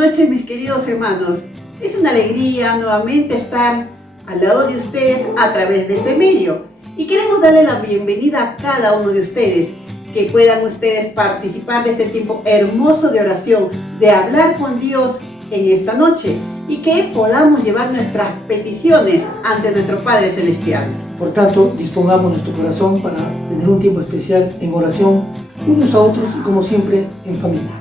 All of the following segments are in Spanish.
noches, mis queridos hermanos. Es una alegría nuevamente estar al lado de ustedes a través de este medio. Y queremos darle la bienvenida a cada uno de ustedes, que puedan ustedes participar de este tiempo hermoso de oración, de hablar con Dios en esta noche y que podamos llevar nuestras peticiones ante nuestro Padre Celestial. Por tanto, dispongamos nuestro corazón para tener un tiempo especial en oración unos a otros y, como siempre, en familia.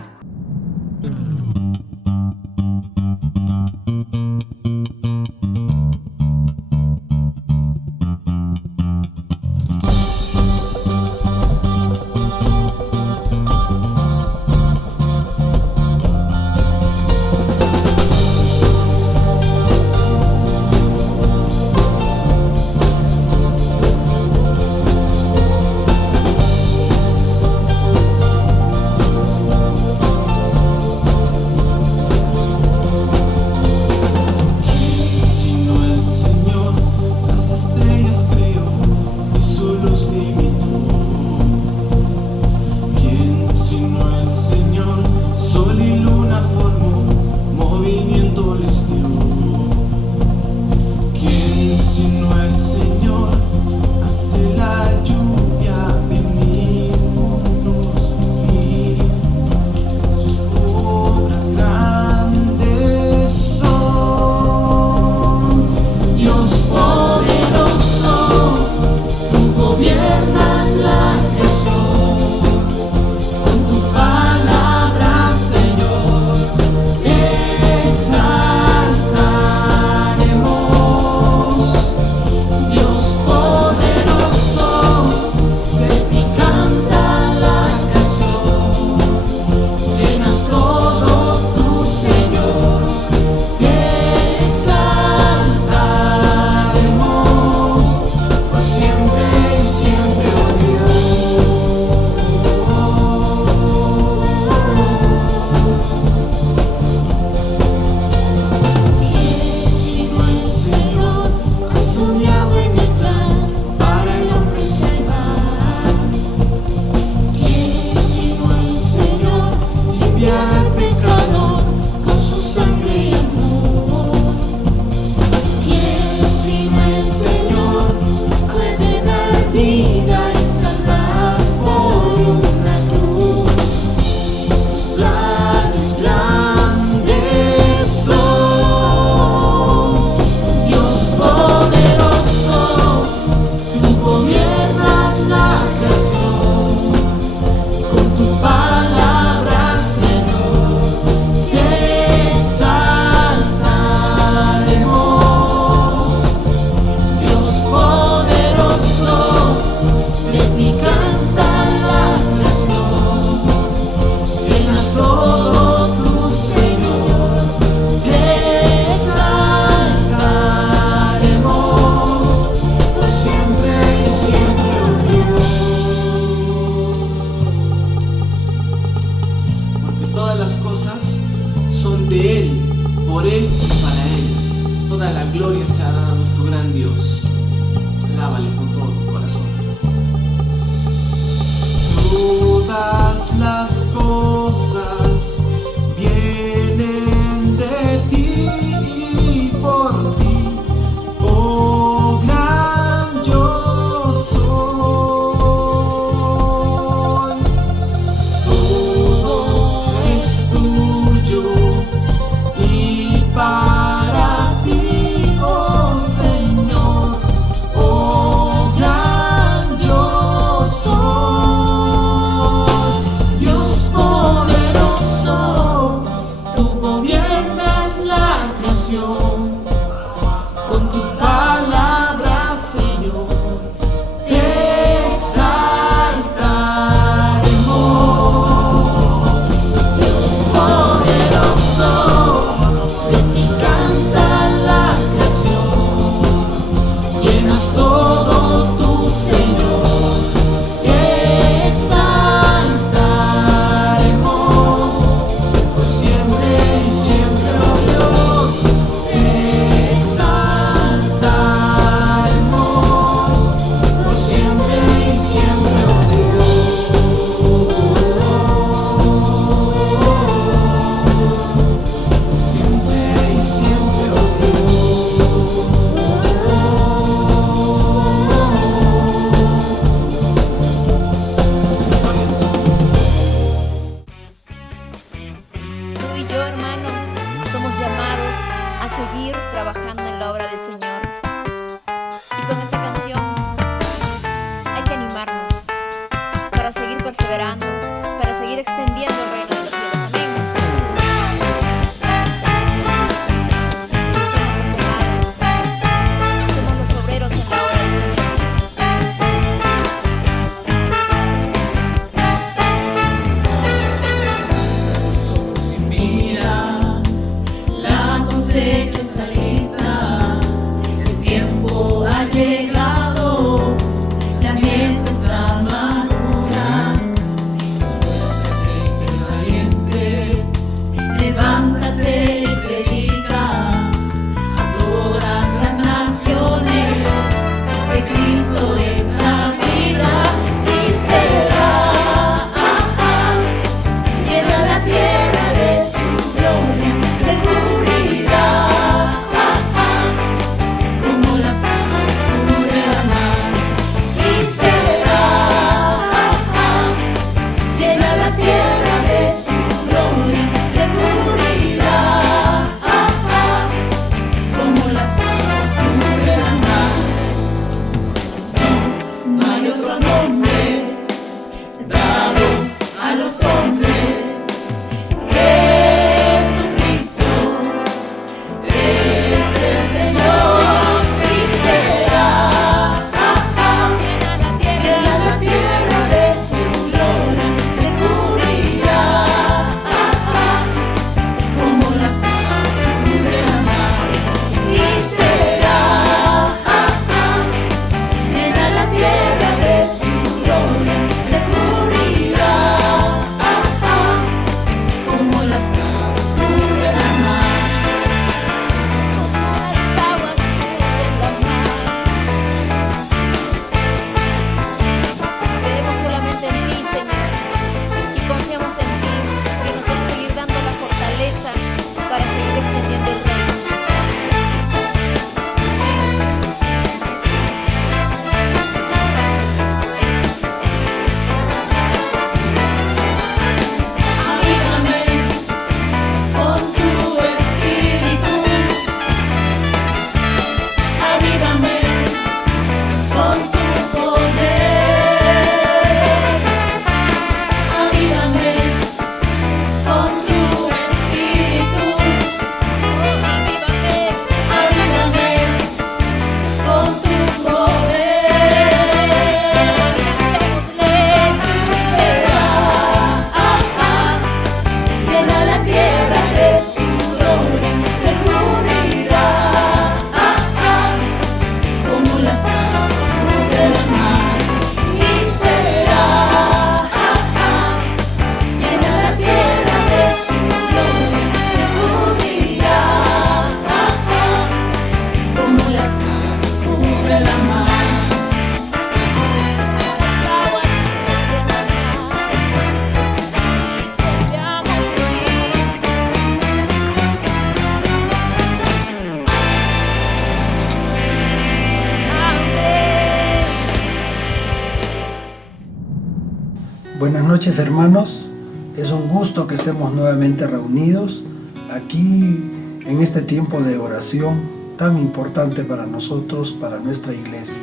Buenas noches, hermanos. Es un gusto que estemos nuevamente reunidos aquí en este tiempo de oración tan importante para nosotros, para nuestra iglesia.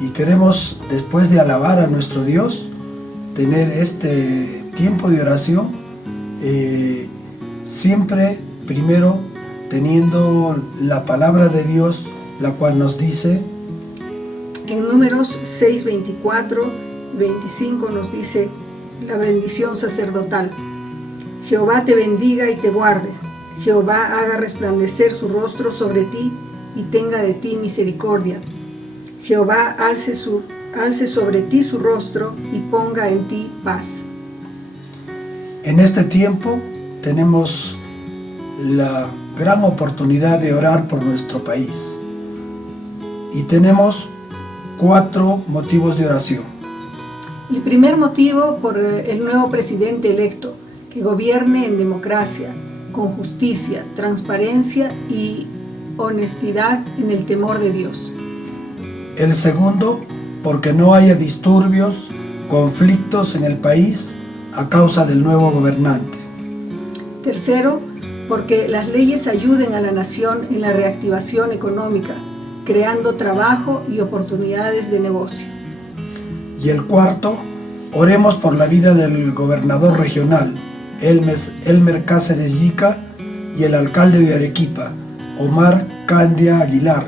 Y queremos, después de alabar a nuestro Dios, tener este tiempo de oración siempre primero teniendo la palabra de Dios, la cual nos dice en Números 6, 24 y 25 nos dice la bendición sacerdotal. Jehová te bendiga y te guarde. Jehová haga resplandecer su rostro sobre ti y tenga de ti misericordia. Jehová alce sobre ti su rostro y ponga en ti paz. En este tiempo tenemos la gran oportunidad de orar por nuestro país y tenemos 4 motivos de oración. El primer motivo, por el nuevo presidente electo, que gobierne en democracia, con justicia, transparencia y honestidad en el temor de Dios. El segundo, porque no haya disturbios, conflictos en el país a causa del nuevo gobernante. Tercero, porque las leyes ayuden a la nación en la reactivación económica, creando trabajo y oportunidades de negocio. Y el cuarto, oremos por la vida del gobernador regional, Elmer Cáceres Yica, y el alcalde de Arequipa, Omar Candia Aguilar,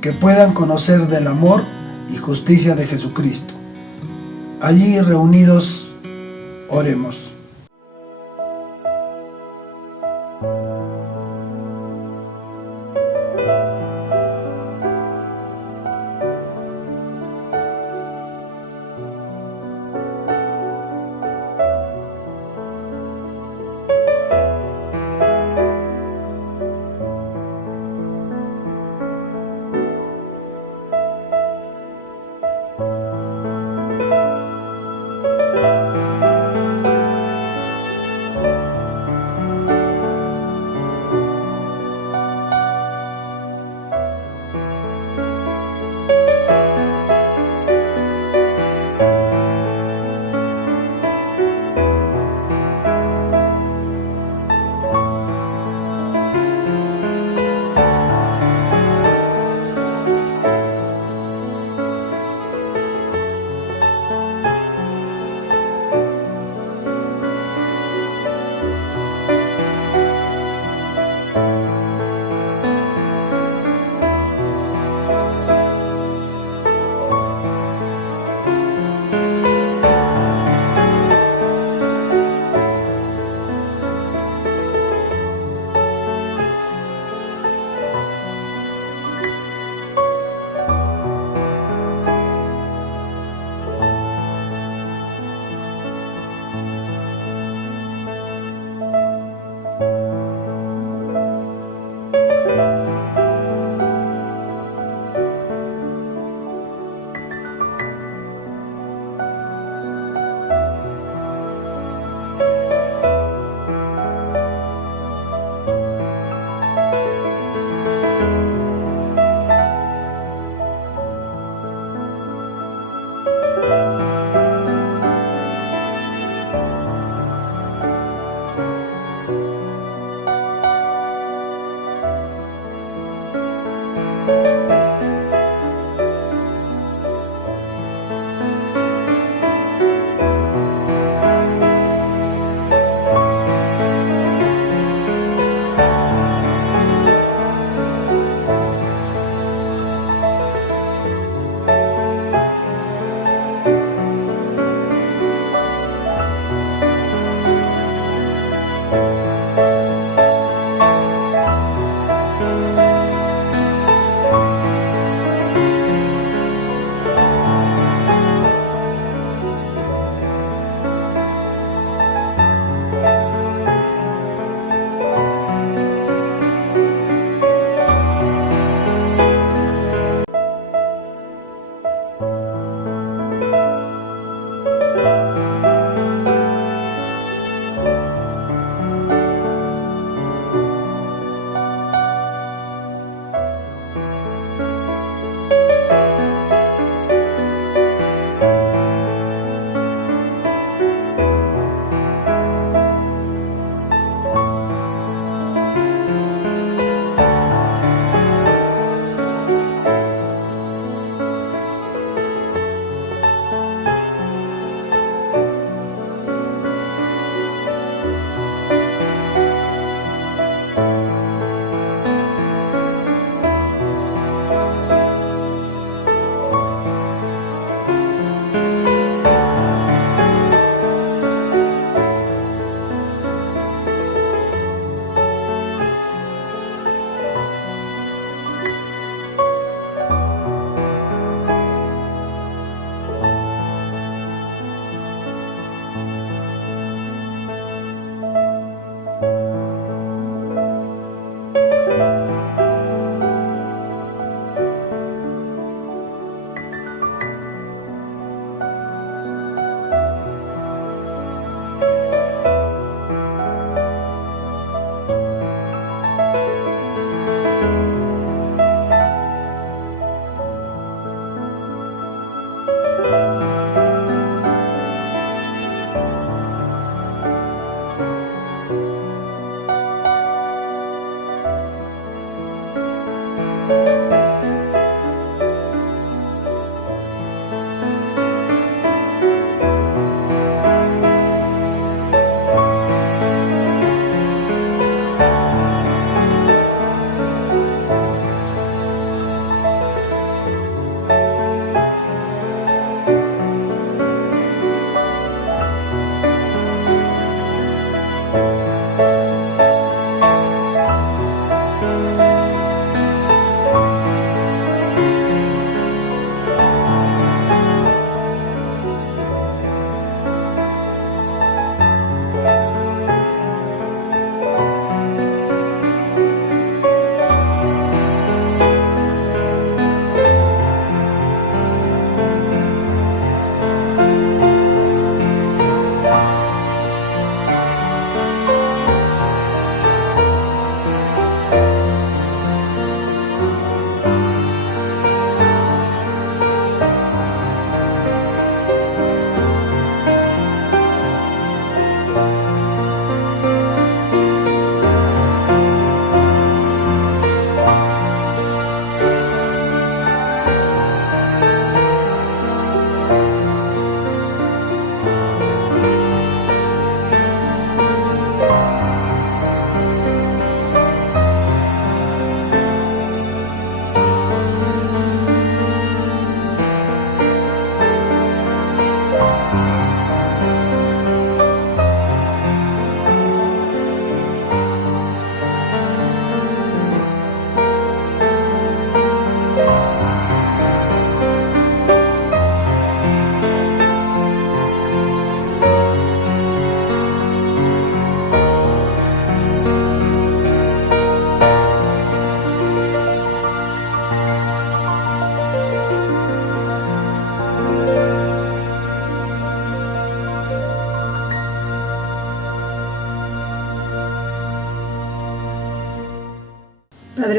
que puedan conocer del amor y justicia de Jesucristo. Allí reunidos, oremos.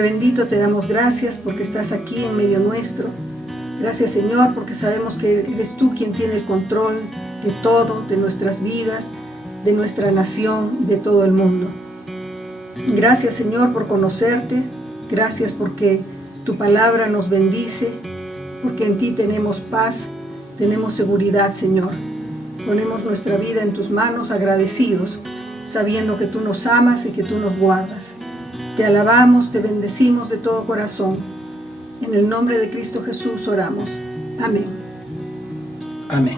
Padre bendito, te damos gracias porque estás aquí en medio nuestro. Gracias, Señor, porque sabemos que eres tú quien tiene el control de todo, de nuestras vidas, de nuestra nación y de todo el mundo. Gracias, Señor, por conocerte. Gracias porque tu palabra nos bendice, porque en ti tenemos paz, tenemos seguridad, Señor. Ponemos nuestra vida en tus manos agradecidos, sabiendo que tú nos amas y que tú nos guardas. Te alabamos, te bendecimos de todo corazón. En el nombre de Cristo Jesús oramos. Amén. Amén.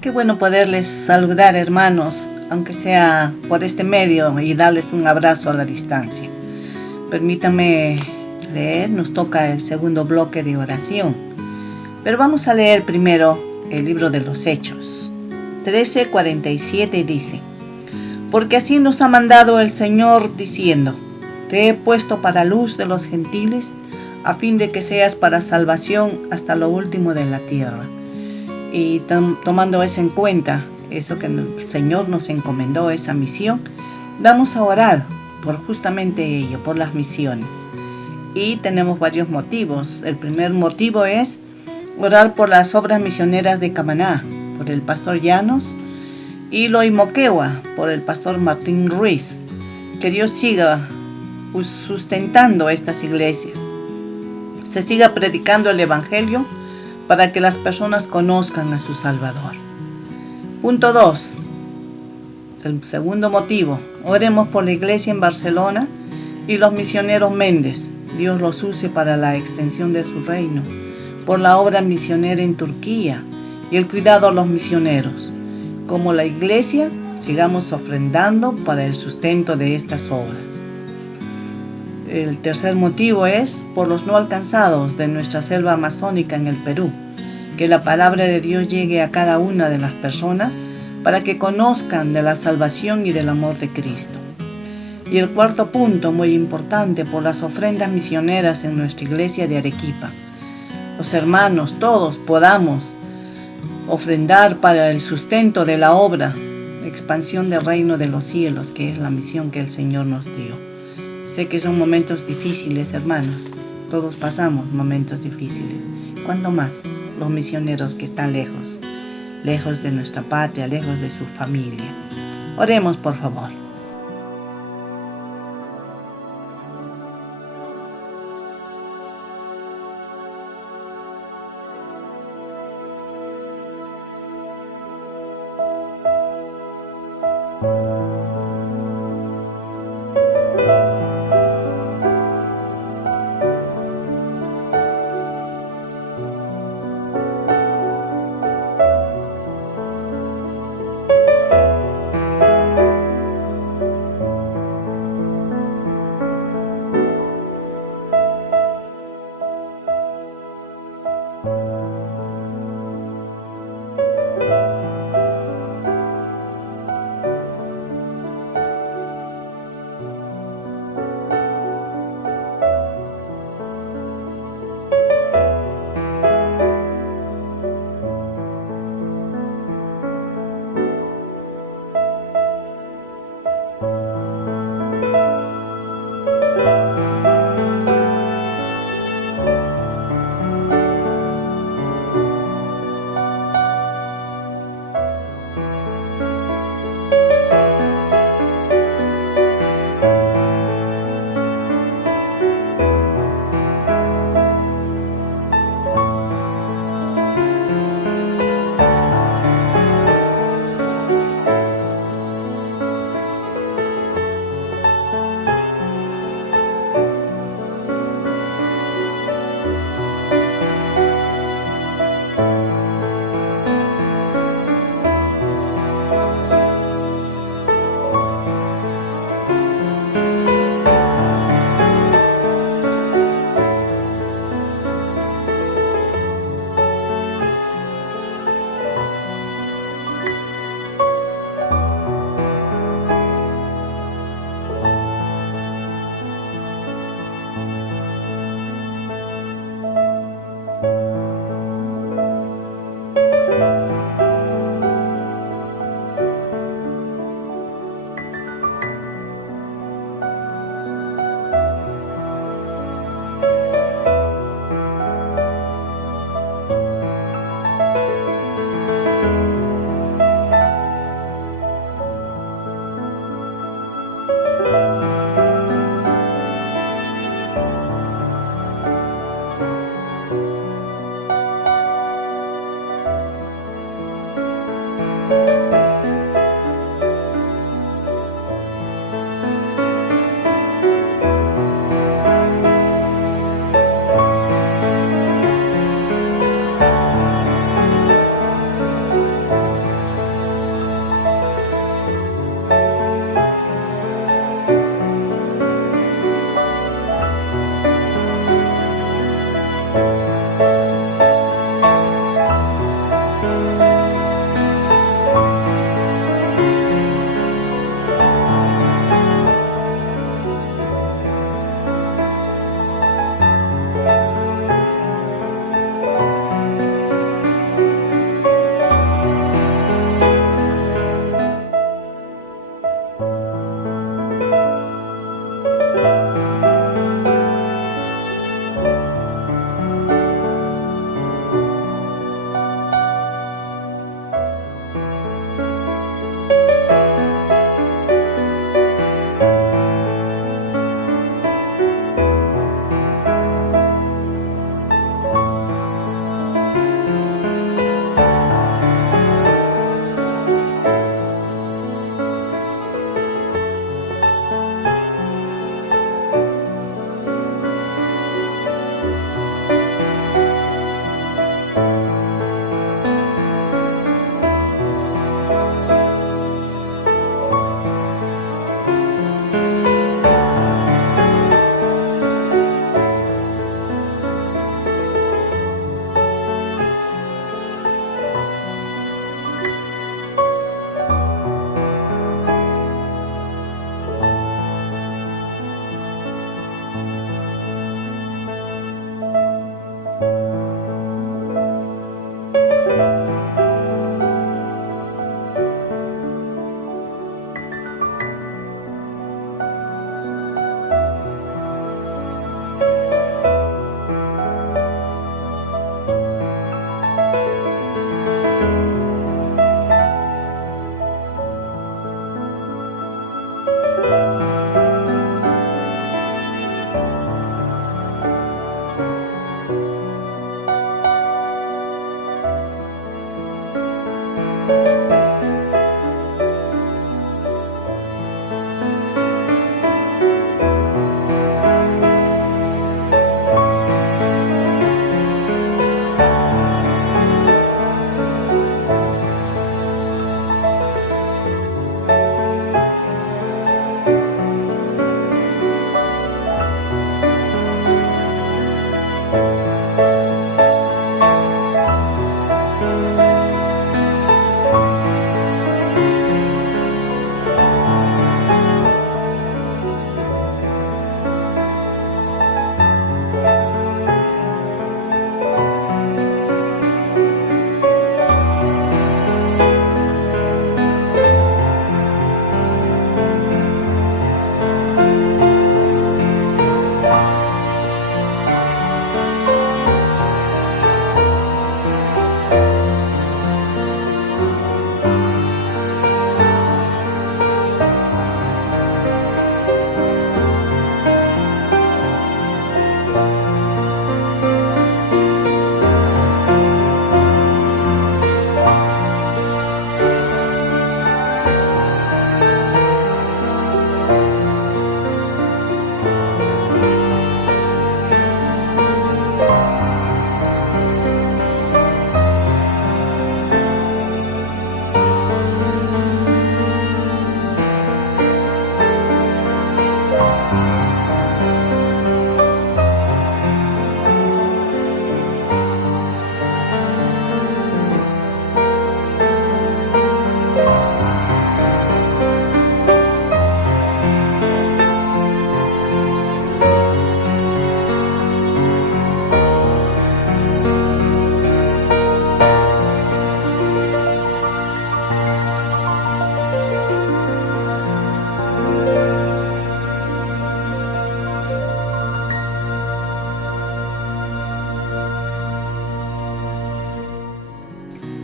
Qué bueno poderles saludar, hermanos, aunque sea por este medio, y darles un abrazo a la distancia. Permítame leer, nos toca el segundo bloque de oración. Pero vamos a leer primero el libro de los Hechos. 13:47 dice: Porque así nos ha mandado el Señor diciendo: Te he puesto para luz de los gentiles, a fin de que seas para salvación hasta lo último de la tierra. Y tomando eso en cuenta, eso que el Señor nos encomendó, esa misión, vamos a orar por justamente ello, por las misiones. Y tenemos varios motivos. El primer motivo es orar por las obras misioneras de Camaná, por el pastor Llanos, y Loimoquehua, por el pastor Martín Ruiz. Que Dios siga sustentando estas iglesias, se siga predicando el Evangelio para que las personas conozcan a su Salvador. Punto 2. El segundo motivo: oremos por la iglesia en Barcelona y los misioneros Méndez. Dios los use para la extensión de su reino, por la obra misionera en Turquía y el cuidado a los misioneros. Como la iglesia, sigamos ofrendando para el sustento de estas obras. El tercer motivo es por los no alcanzados de nuestra selva amazónica en el Perú. Que la palabra de Dios llegue a cada una de las personas para que conozcan de la salvación y del amor de Cristo. Y el cuarto punto, muy importante, por las ofrendas misioneras en nuestra iglesia de Arequipa. Los hermanos, todos podamos ofrendar para el sustento de la obra, expansión del reino de los cielos, que es la misión que el Señor nos dio. Sé que son momentos difíciles, hermanos. Todos pasamos momentos difíciles. ¿Cuándo más los misioneros que están lejos de nuestra patria, lejos de su familia? Oremos, por favor.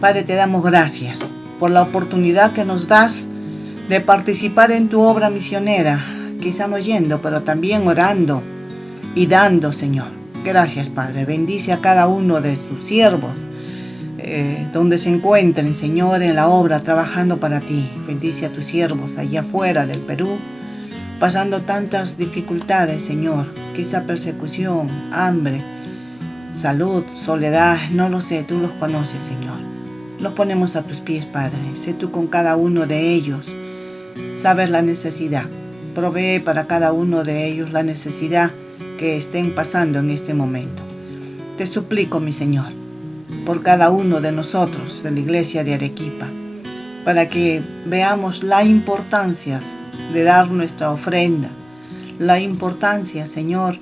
Padre, te damos gracias por la oportunidad que nos das de participar en tu obra misionera, quizá no yendo, pero también orando y dando, Señor. Gracias, Padre. Bendice a cada uno de tus siervos, donde se encuentren, Señor, en la obra, trabajando para ti. Bendice a tus siervos allá afuera del Perú, pasando tantas dificultades, Señor. Quizá persecución, hambre, salud, soledad, no lo sé, tú los conoces, Señor. Los ponemos a tus pies, Padre. Sé tú con cada uno de ellos. Sabes la necesidad. Provee para cada uno de ellos la necesidad que estén pasando en este momento. Te suplico, mi Señor, por cada uno de nosotros de la iglesia de Arequipa, para que veamos la importancia de dar nuestra ofrenda, la importancia, Señor,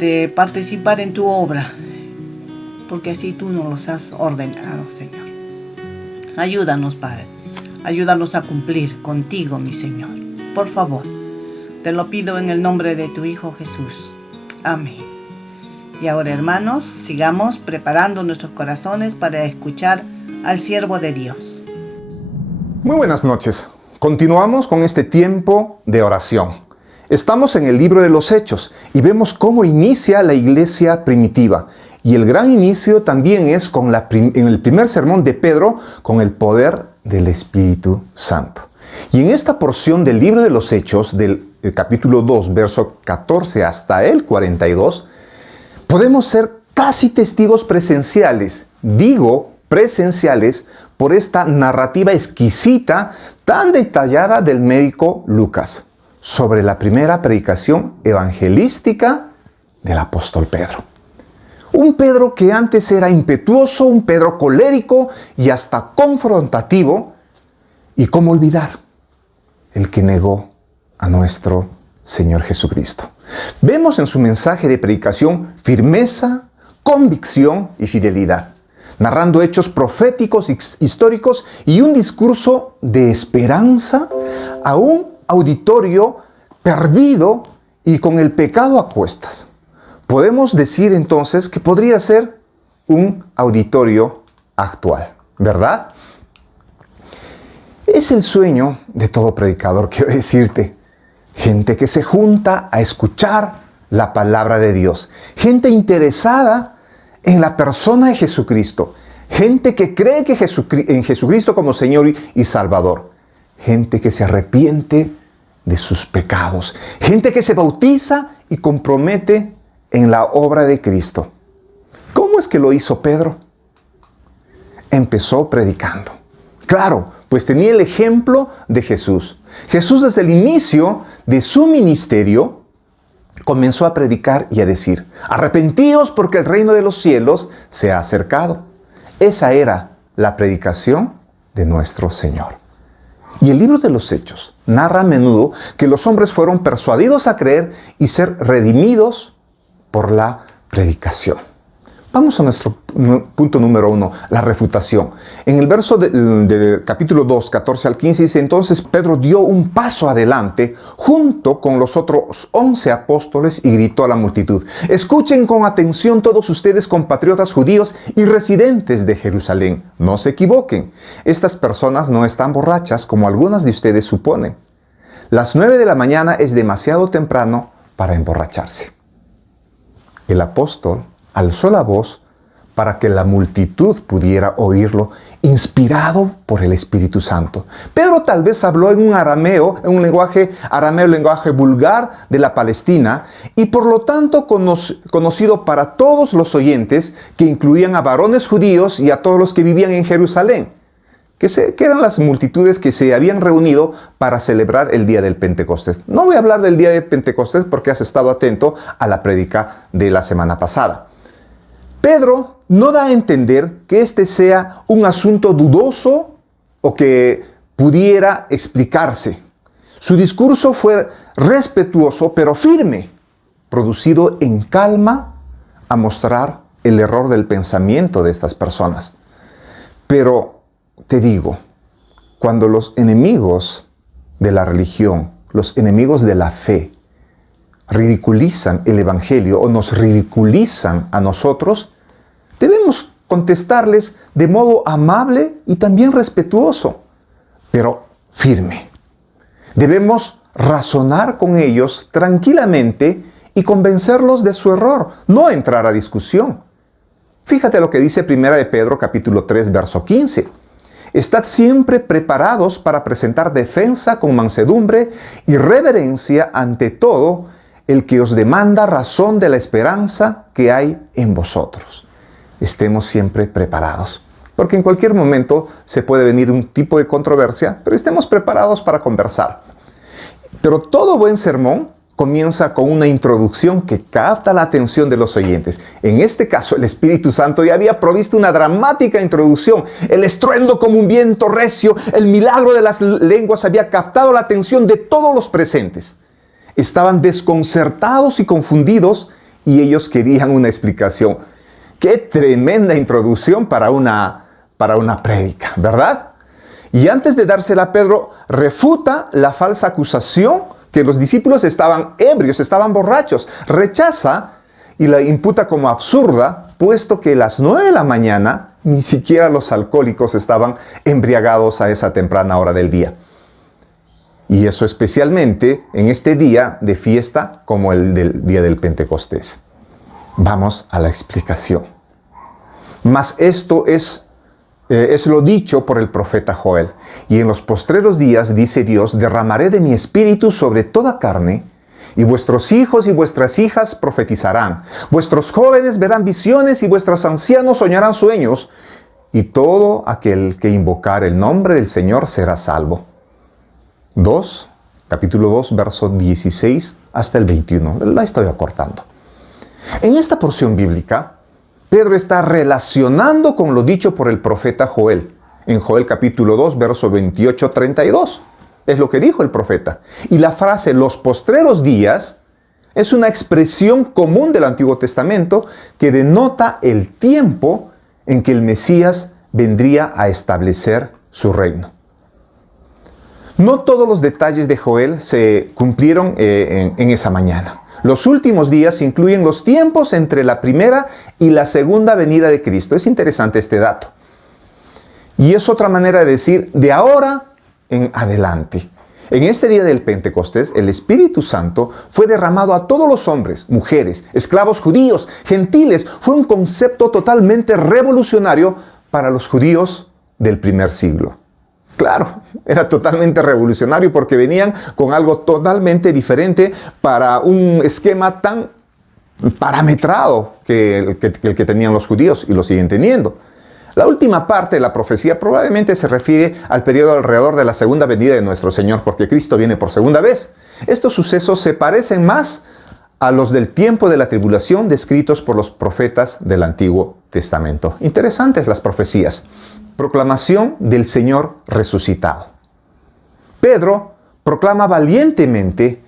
de participar en tu obra, porque así tú nos los has ordenado, Señor. Ayúdanos, Padre, ayúdanos a cumplir contigo, mi Señor. Por favor, te lo pido en el nombre de tu Hijo Jesús. Amén. Y ahora, hermanos, sigamos preparando nuestros corazones para escuchar al siervo de Dios. Muy buenas noches. Continuamos con este tiempo de oración. Estamos en el libro de los Hechos y vemos cómo inicia la iglesia primitiva. Y el gran inicio también es en el primer sermón de Pedro, con el poder del Espíritu Santo. Y en esta porción del libro de los Hechos, del capítulo 2, verso 14 hasta el 42, podemos ser casi testigos presenciales. Digo presenciales por esta narrativa exquisita, tan detallada del médico Lucas, sobre la primera predicación evangelística del apóstol Pedro. Un Pedro que antes era impetuoso, un Pedro colérico y hasta confrontativo. ¿Y cómo olvidar? El que negó a nuestro Señor Jesucristo. Vemos en su mensaje de predicación firmeza, convicción y fidelidad, narrando hechos proféticos históricos y un discurso de esperanza a un auditorio perdido y con el pecado a cuestas. Podemos decir entonces que podría ser un auditorio actual, ¿verdad? Es el sueño de todo predicador, quiero decirte. Gente que se junta a escuchar la palabra de Dios. Gente interesada en la persona de Jesucristo. Gente que cree en Jesucristo como Señor y Salvador. Gente que se arrepiente de sus pecados. Gente que se bautiza y compromete en la obra de Cristo. ¿Cómo es que lo hizo Pedro? Empezó predicando. Claro, pues tenía el ejemplo de Jesús. Jesús, desde el inicio de su ministerio, comenzó a predicar y a decir: arrepentíos porque el reino de los cielos se ha acercado. Esa era la predicación de nuestro Señor. Y el libro de los Hechos narra a menudo que los hombres fueron persuadidos a creer y ser redimidos por la predicación. Vamos a nuestro punto número 1, la refutación. En el verso del capítulo 2, 14 al 15, dice: entonces Pedro dio un paso adelante junto con los otros 11 apóstoles y gritó a la multitud: escuchen con atención todos ustedes, compatriotas judíos y residentes de Jerusalén. No se equivoquen. Estas personas no están borrachas como algunas de ustedes suponen. Las 9 de la mañana es demasiado temprano para emborracharse. El apóstol alzó la voz para que la multitud pudiera oírlo, inspirado por el Espíritu Santo. Pedro tal vez habló en un arameo, en un lenguaje arameo, lenguaje vulgar de la Palestina, y por lo tanto conocido para todos los oyentes, que incluían a varones judíos y a todos los que vivían en Jerusalén, que eran las multitudes que se habían reunido para celebrar el día del Pentecostés. No voy a hablar del día de Pentecostés porque has estado atento a la prédica de la semana pasada. Pedro no da a entender que este sea un asunto dudoso o que pudiera explicarse. Su discurso fue respetuoso pero firme, producido en calma a mostrar el error del pensamiento de estas personas. Pero te digo, cuando los enemigos de la religión, los enemigos de la fe, ridiculizan el Evangelio o nos ridiculizan a nosotros, debemos contestarles de modo amable y también respetuoso, pero firme. Debemos razonar con ellos tranquilamente y convencerlos de su error, no entrar a discusión. Fíjate lo que dice 1 de Pedro capítulo 3, verso 15. Estad siempre preparados para presentar defensa con mansedumbre y reverencia ante todo el que os demanda razón de la esperanza que hay en vosotros. Estemos siempre preparados, porque en cualquier momento se puede venir un tipo de controversia, pero estemos preparados para conversar. Pero todo buen sermón comienza con una introducción que capta la atención de los oyentes. En este caso, el Espíritu Santo ya había provisto una dramática introducción. El estruendo como un viento recio, el milagro de las lenguas había captado la atención de todos los presentes. Estaban desconcertados y confundidos y ellos querían una explicación. ¡Qué tremenda introducción para una prédica!, ¿verdad? Y antes de dársela, Pedro refuta la falsa acusación que los discípulos estaban ebrios, estaban borrachos. Rechaza y la imputa como absurda, puesto que a las 9 de la mañana ni siquiera los alcohólicos estaban embriagados a esa temprana hora del día. Y eso especialmente en este día de fiesta como el del día del Pentecostés. Vamos a la explicación. Mas esto es lo dicho por el profeta Joel. Y en los postreros días, dice Dios, derramaré de mi espíritu sobre toda carne, y vuestros hijos y vuestras hijas profetizarán. Vuestros jóvenes verán visiones y vuestros ancianos soñarán sueños, y todo aquel que invocar el nombre del Señor será salvo. Capítulo 2, verso 16 hasta el 21. La estoy acortando. En esta porción bíblica, Pedro está relacionando con lo dicho por el profeta Joel. En Joel capítulo 2, verso 28-32. Es lo que dijo el profeta. Y la frase los postreros días es una expresión común del Antiguo Testamento que denota el tiempo en que el Mesías vendría a establecer su reino. No todos los detalles de Joel se cumplieron en esa mañana. Los últimos días incluyen los tiempos entre la primera y la segunda venida de Cristo. Es interesante este dato. Y es otra manera de decir de ahora en adelante. En este día del Pentecostés, el Espíritu Santo fue derramado a todos los hombres, mujeres, esclavos judíos, gentiles. Fue un concepto totalmente revolucionario para los judíos del primer siglo. Claro, era totalmente revolucionario porque venían con algo totalmente diferente para un esquema tan parametrado que el que tenían los judíos y lo siguen teniendo. La última parte de la profecía probablemente se refiere al periodo alrededor de la segunda venida de nuestro Señor, porque Cristo viene por segunda vez. Estos sucesos se parecen más a los del tiempo de la tribulación descritos por los profetas del Antiguo Testamento. Interesantes las profecías. Proclamación del Señor resucitado. Pedro proclama valientemente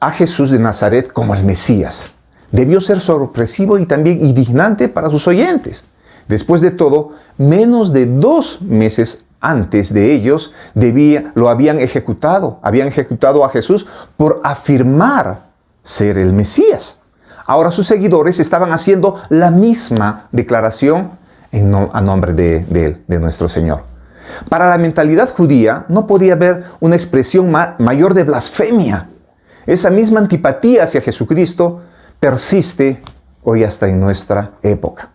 a Jesús de Nazaret como el Mesías. Debió ser sorpresivo y también indignante para sus oyentes. Después de todo, menos de 2 meses antes de ellos lo habían ejecutado a Jesús por afirmar ser el Mesías. Ahora sus seguidores estaban haciendo la misma declaración a nombre de él, de nuestro Señor. Para la mentalidad judía no podía haber una expresión mayor de blasfemia. Esa misma antipatía hacia Jesucristo persiste hoy hasta en nuestra época.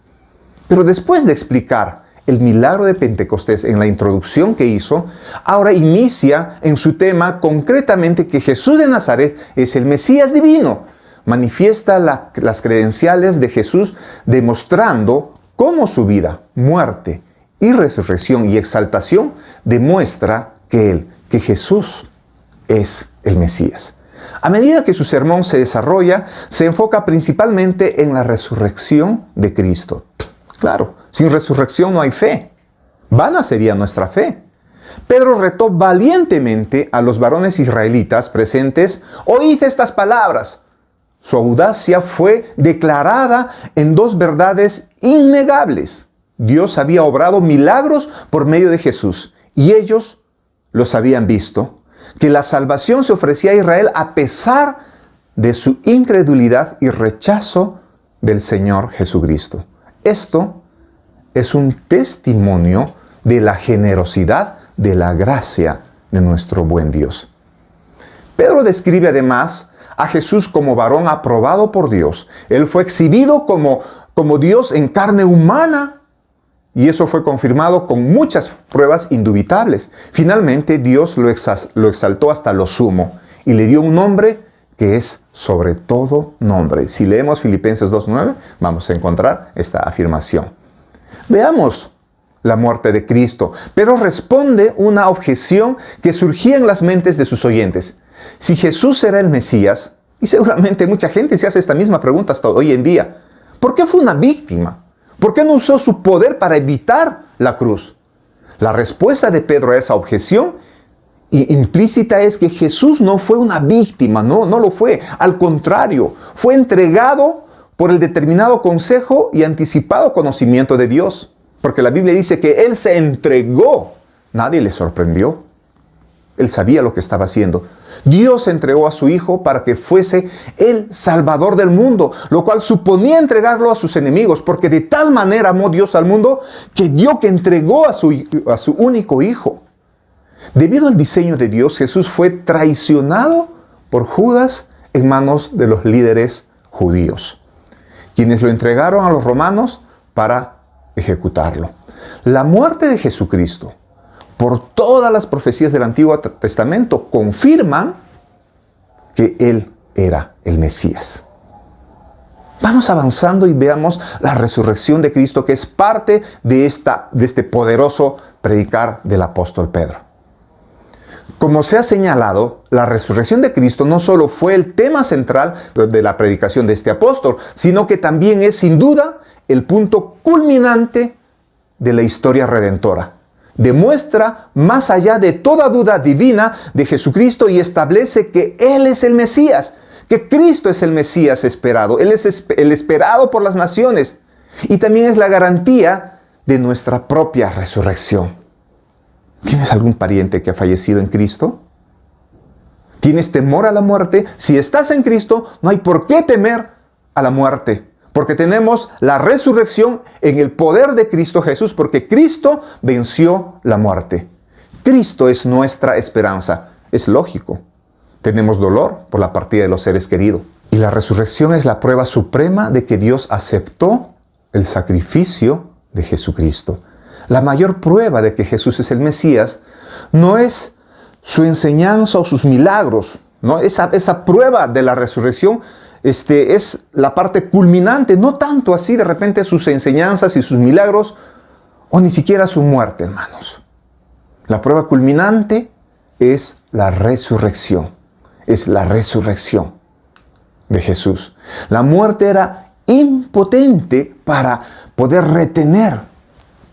Pero después de explicar el milagro de Pentecostés en la introducción que hizo, ahora inicia en su tema concretamente que Jesús de Nazaret es el Mesías divino. Manifiesta las credenciales de Jesús demostrando cómo su vida, muerte y resurrección y exaltación demuestra que Jesús es el Mesías. A medida que su sermón se desarrolla, se enfoca principalmente en la resurrección de Cristo. Claro, sin resurrección no hay fe. Vana sería nuestra fe. Pedro retó valientemente a los varones israelitas presentes: oíd estas palabras. Su audacia fue declarada en 2 verdades innegables. Dios había obrado milagros por medio de Jesús y ellos los habían visto. Que la salvación se ofrecía a Israel a pesar de su incredulidad y rechazo del Señor Jesucristo. Esto es un testimonio de la generosidad, de la gracia de nuestro buen Dios. Pedro describe además a Jesús como varón aprobado por Dios. Él fue exhibido como Dios en carne humana, y eso fue confirmado con muchas pruebas indubitables. Finalmente, Dios lo exaltó hasta lo sumo y le dio un nombre que es sobre todo nombre. Si leemos Filipenses 2:9, vamos a encontrar esta afirmación. Veamos la muerte de Cristo. Pero responde una objeción que surgía en las mentes de sus oyentes. Si Jesús era el Mesías, y seguramente mucha gente se hace esta misma pregunta hasta hoy en día, ¿por qué fue una víctima? ¿Por qué no usó su poder para evitar la cruz? La respuesta de Pedro a esa objeción implícita es que Jesús no fue una víctima, no lo fue. Al contrario, fue entregado por el determinado consejo y anticipado conocimiento de Dios. Porque la Biblia dice que Él se entregó. Nadie le sorprendió. Él sabía lo que estaba haciendo. Dios entregó a su Hijo para que fuese el Salvador del mundo, lo cual suponía entregarlo a sus enemigos, porque de tal manera amó Dios al mundo que dio que entregó a su único Hijo. Debido al diseño de Dios, Jesús fue traicionado por Judas en manos de los líderes judíos, quienes lo entregaron a los romanos para ejecutarlo. La muerte de Jesucristo, por todas las profecías del Antiguo Testamento, confirman que Él era el Mesías. Vamos avanzando y veamos la resurrección de Cristo, que es parte de este poderoso predicar del apóstol Pedro. Como se ha señalado, la resurrección de Cristo no solo fue el tema central de la predicación de este apóstol, sino que también es sin duda el punto culminante de la historia redentora. Demuestra más allá de toda duda divina de Jesucristo y establece que Él es el Mesías, que Cristo es el Mesías esperado. Él es el esperado por las naciones y también es la garantía de nuestra propia resurrección. ¿Tienes algún pariente que ha fallecido en Cristo? ¿Tienes temor a la muerte? Si estás en Cristo, no hay por qué temer a la muerte. Porque tenemos la resurrección en el poder de Cristo Jesús, porque Cristo venció la muerte. Cristo es nuestra esperanza. Es lógico. Tenemos dolor por la partida de los seres queridos. Y la resurrección es la prueba suprema de que Dios aceptó el sacrificio de Jesucristo. La mayor prueba de que Jesús es el Mesías no es su enseñanza o sus milagros, ¿no? Esa prueba de la resurrección es la parte culminante, no tanto así de repente sus enseñanzas y sus milagros, o ni siquiera su muerte, hermanos. La prueba culminante es la resurrección. Es la resurrección de Jesús. La muerte era impotente para poder retener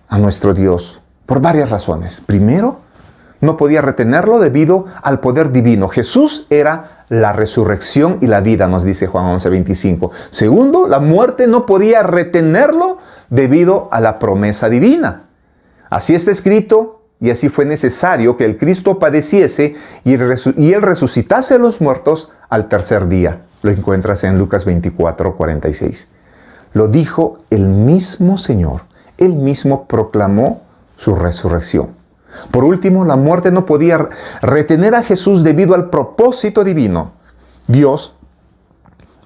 a nuestro Dios por varias razones. Primero, no podía retenerlo debido al poder divino. Jesús era la resurrección y la vida, nos dice Juan 11:25. Segundo, la muerte no podía retenerlo debido a la promesa divina. Así está escrito y así fue necesario que el Cristo padeciese y Él resucitase a los muertos al tercer día. Lo encuentras en Lucas 24:46. Lo dijo el mismo Señor. Él mismo proclamó su resurrección. Por último, la muerte no podía retener a Jesús debido al propósito divino. Dios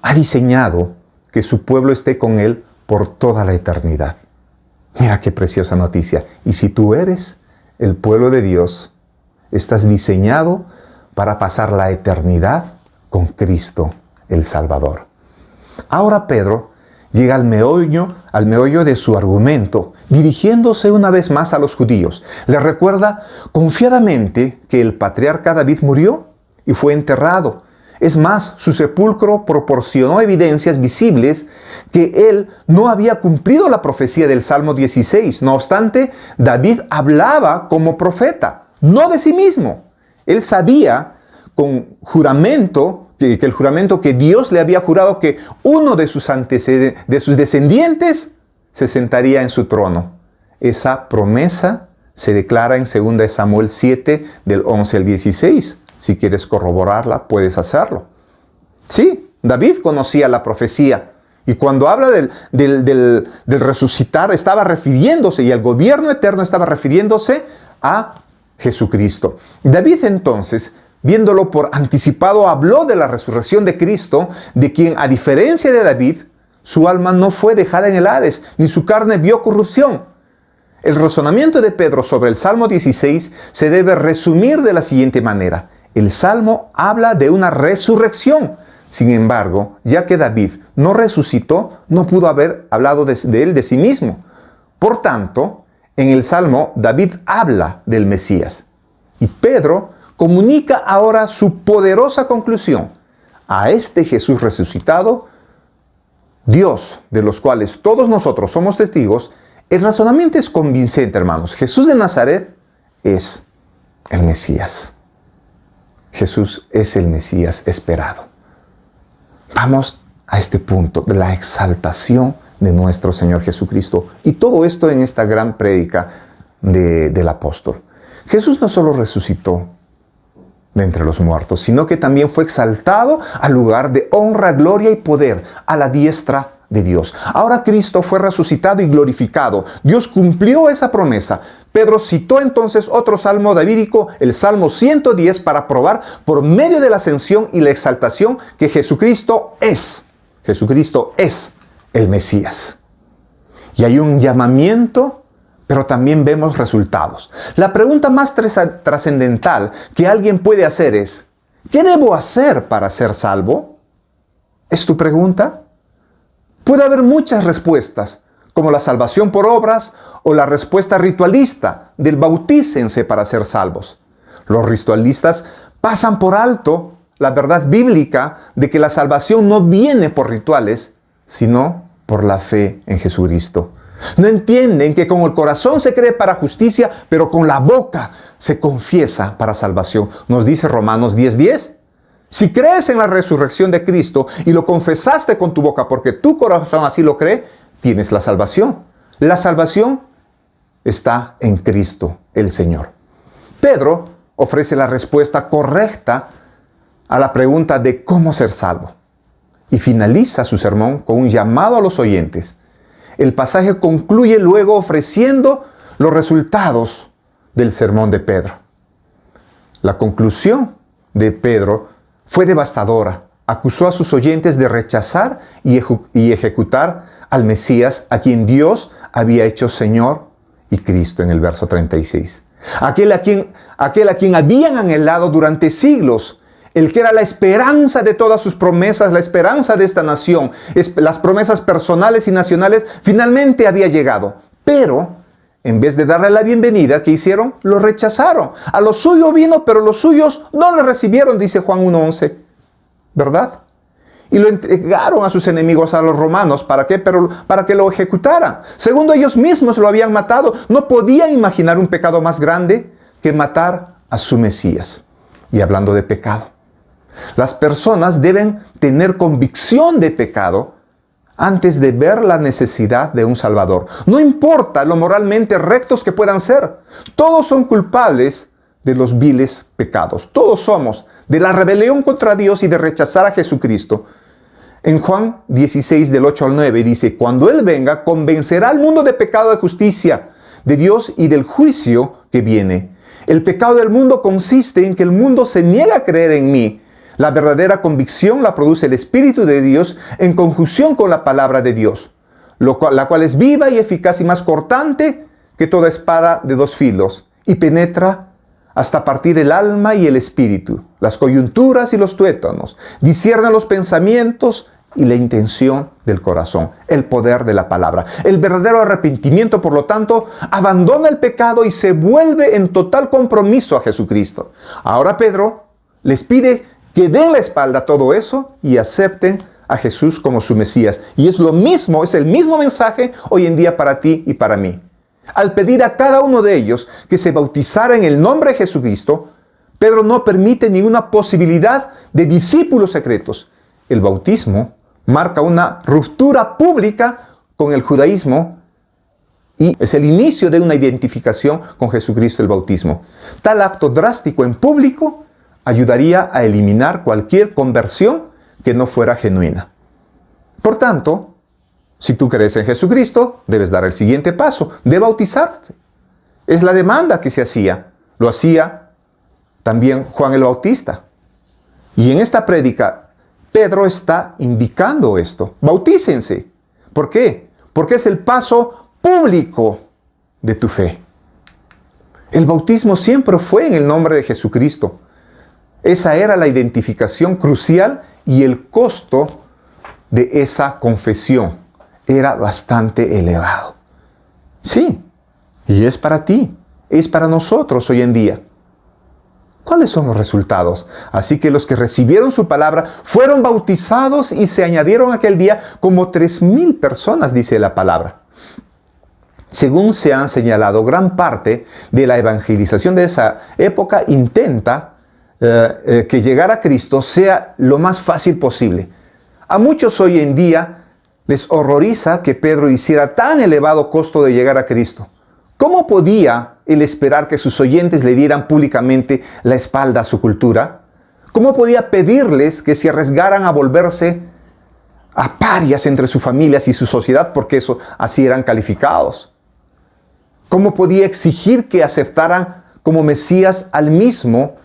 ha diseñado que su pueblo esté con Él por toda la eternidad. Mira qué preciosa noticia. Y si tú eres el pueblo de Dios, estás diseñado para pasar la eternidad con Cristo, el Salvador. Ahora Pedro llega al meollo de su argumento, dirigiéndose una vez más a los judíos. Les recuerda confiadamente que el patriarca David murió y fue enterrado. Es más, su sepulcro proporcionó evidencias visibles que él no había cumplido la profecía del Salmo 16. No obstante, David hablaba como profeta, no de sí mismo. Él sabía con juramento que el juramento que Dios le había jurado que uno de sus descendientes se sentaría en su trono. Esa promesa se declara en 2 Samuel 7, del 11 al 16. Si quieres corroborarla, puedes hacerlo. Sí, David conocía la profecía Y cuando habla del resucitar, estaba refiriéndose, y el gobierno eterno estaba refiriéndose a Jesucristo. David entonces, viéndolo por anticipado, habló de la resurrección de Cristo, de quien, a diferencia de David, su alma no fue dejada en el Hades, ni su carne vio corrupción. El razonamiento de Pedro sobre el Salmo 16 se debe resumir de la siguiente manera. El Salmo habla de una resurrección. Sin embargo, ya que David no resucitó, no pudo haber hablado de él de sí mismo. Por tanto, en el Salmo, David habla del Mesías. Y Pedro comunica ahora su poderosa conclusión. A este Jesús resucitado, Dios, de los cuales todos nosotros somos testigos, el razonamiento es convincente, hermanos. Jesús de Nazaret es el Mesías. Jesús es el Mesías esperado. Vamos a este punto de la exaltación de nuestro Señor Jesucristo. Y todo esto en esta gran prédica del apóstol. Jesús no solo resucitó de entre los muertos, sino que también fue exaltado al lugar de honra, gloria y poder, a la diestra de Dios. Ahora Cristo fue resucitado y glorificado. Dios cumplió esa promesa. Pedro citó entonces otro salmo davídico, el Salmo 110, para probar por medio de la ascensión y la exaltación que Jesucristo es el Mesías. Y hay un llamamiento, pero también vemos resultados. La pregunta más trascendental que alguien puede hacer es, ¿qué debo hacer para ser salvo? ¿Es tu pregunta? Puede haber muchas respuestas, como la salvación por obras o la respuesta ritualista del bautícense para ser salvos. Los ritualistas pasan por alto la verdad bíblica de que la salvación no viene por rituales, sino por la fe en Jesucristo. No entienden que con el corazón se cree para justicia, pero con la boca se confiesa para salvación. Nos dice Romanos 10:10. Si crees en la resurrección de Cristo y lo confesaste con tu boca porque tu corazón así lo cree, tienes la salvación. La salvación está en Cristo, el Señor. Pedro ofrece la respuesta correcta a la pregunta de cómo ser salvo. Y finaliza su sermón con un llamado a los oyentes. El pasaje concluye luego ofreciendo los resultados del sermón de Pedro. La conclusión de Pedro fue devastadora. Acusó a sus oyentes de rechazar y ejecutar al Mesías, a quien Dios había hecho Señor y Cristo, en el verso 36. Aquel a quien habían anhelado durante siglos, el que era la esperanza de todas sus promesas, la esperanza de esta nación, las promesas personales y nacionales, finalmente había llegado. Pero, en vez de darle la bienvenida, ¿qué hicieron? Lo rechazaron. A lo suyo vino, pero los suyos no le recibieron, dice Juan 1:11. ¿Verdad? Y lo entregaron a sus enemigos, a los romanos. ¿Para qué? Para que lo ejecutaran. Segundo, ellos mismos lo habían matado. No podían imaginar un pecado más grande que matar a su Mesías. Y hablando de pecado, las personas deben tener convicción de pecado antes de ver la necesidad de un Salvador. No importa lo moralmente rectos que puedan ser. Todos son culpables de los viles pecados. Todos somos de la rebelión contra Dios y de rechazar a Jesucristo. En Juan 16, del 8 al 9, dice, cuando Él venga, convencerá al mundo de pecado, de justicia, de Dios y del juicio que viene. El pecado del mundo consiste en que el mundo se niega a creer en mí. La verdadera convicción la produce el Espíritu de Dios en conjunción con la palabra de Dios, la cual es viva y eficaz y más cortante que toda espada de dos filos, y penetra hasta partir el alma y el espíritu, las coyunturas y los tuétanos, discierne los pensamientos y la intención del corazón, el poder de la palabra. El verdadero arrepentimiento, por lo tanto, abandona el pecado y se vuelve en total compromiso a Jesucristo. Ahora Pedro les pide que den la espalda a todo eso y acepten a Jesús como su Mesías. Y es el mismo mensaje hoy en día para ti y para mí. Al pedir a cada uno de ellos que se bautizara en el nombre de Jesucristo, Pedro no permite ninguna posibilidad de discípulos secretos. El bautismo marca una ruptura pública con el judaísmo y es el inicio de una identificación con Jesucristo, el bautismo. Tal acto drástico en público ayudaría a eliminar cualquier conversión que no fuera genuina. Por tanto, Si tú crees en Jesucristo, debes dar el siguiente paso, de bautizarte. Es la demanda que se hacía. Lo hacía también Juan el Bautista. Y en esta prédica, Pedro está indicando esto. Bautícense. ¿Por qué? Porque es el paso público de tu fe. El bautismo siempre fue en el nombre de Jesucristo. Esa era la identificación crucial y el costo de esa confesión era bastante elevado. Sí, y es para ti, es para nosotros hoy en día. ¿Cuáles son los resultados? Así que los que recibieron su palabra fueron bautizados y se añadieron aquel día como 3,000 personas, dice la palabra. Según se han señalado, gran parte de la evangelización de esa época intenta que llegar a Cristo sea lo más fácil posible. A muchos hoy en día les horroriza que Pedro hiciera tan elevado costo de llegar a Cristo. ¿Cómo podía él esperar que sus oyentes le dieran públicamente la espalda a su cultura? ¿Cómo podía pedirles que se arriesgaran a volverse a parias entre sus familias y su sociedad, porque eso así eran calificados? ¿Cómo podía exigir que aceptaran como Mesías al mismo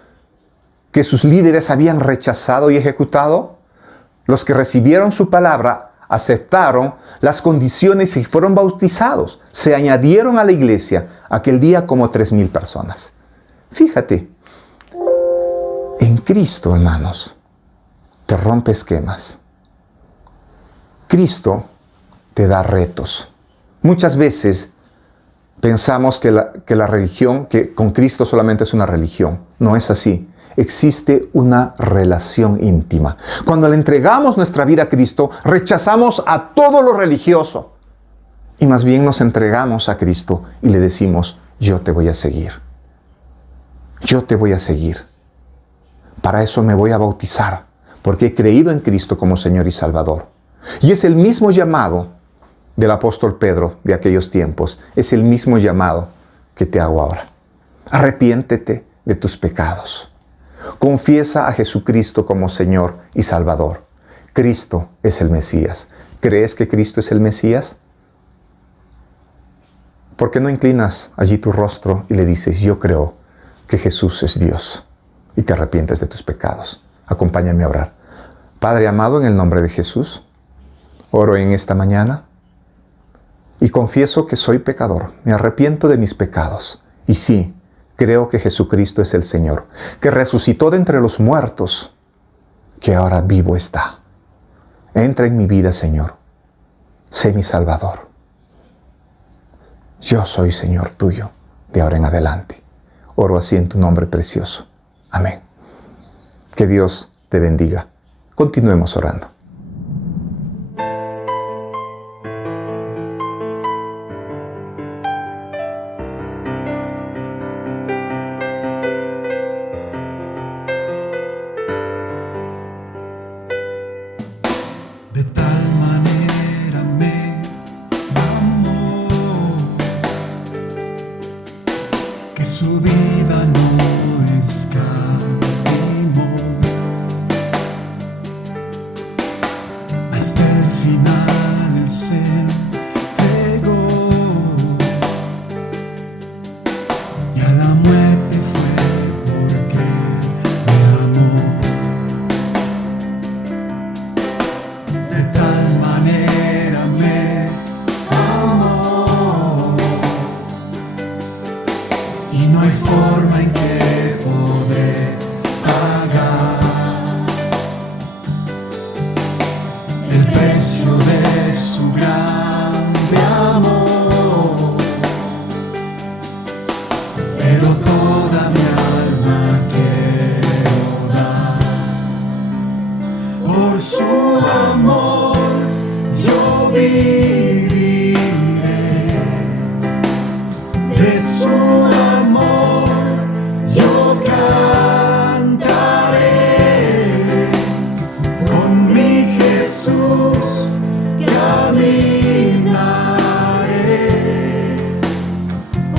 que sus líderes habían rechazado y ejecutado? Los que recibieron su palabra aceptaron las condiciones y fueron bautizados. Se añadieron a la iglesia aquel día como 3,000 personas. Fíjate, en Cristo, hermanos, te rompe esquemas. Cristo te da retos. Muchas veces pensamos que la religión, que con Cristo solamente es una religión. No es así. Existe una relación íntima. Cuando le entregamos nuestra vida a Cristo, rechazamos a todo lo religioso. Y más bien nos entregamos a Cristo y le decimos, yo te voy a seguir. Yo te voy a seguir. Para eso me voy a bautizar, porque he creído en Cristo como Señor y Salvador. Y es el mismo llamado del apóstol Pedro de aquellos tiempos. Es el mismo llamado que te hago ahora. Arrepiéntete de tus pecados. Confiesa a Jesucristo como Señor y Salvador. Cristo es el Mesías. ¿Crees que Cristo es el Mesías? ¿Por qué no inclinas allí tu rostro y le dices, yo creo que Jesús es Dios, y te arrepientes de tus pecados? Acompáñame a orar. Padre amado, en el nombre de Jesús, oro en esta mañana y confieso que soy pecador. Me arrepiento de mis pecados. Y sí, creo que Jesucristo es el Señor, que resucitó de entre los muertos, que ahora vivo está. Entra en mi vida, Señor. Sé mi Salvador. Yo soy Señor tuyo de ahora en adelante. Oro así en tu nombre precioso. Amén. Que Dios te bendiga. Continuemos orando. De tal manera me amó que su vida no escatimó hasta el final. Él se entregó y a la muerte fue porque me amó. De tal manera me amó y no hay forma en que podré pagar el precio de su grande amor, pero toda mi alma quiero dar por su amor. Yo viviré de su amor, yo cantaré con mi Jesús, caminaré,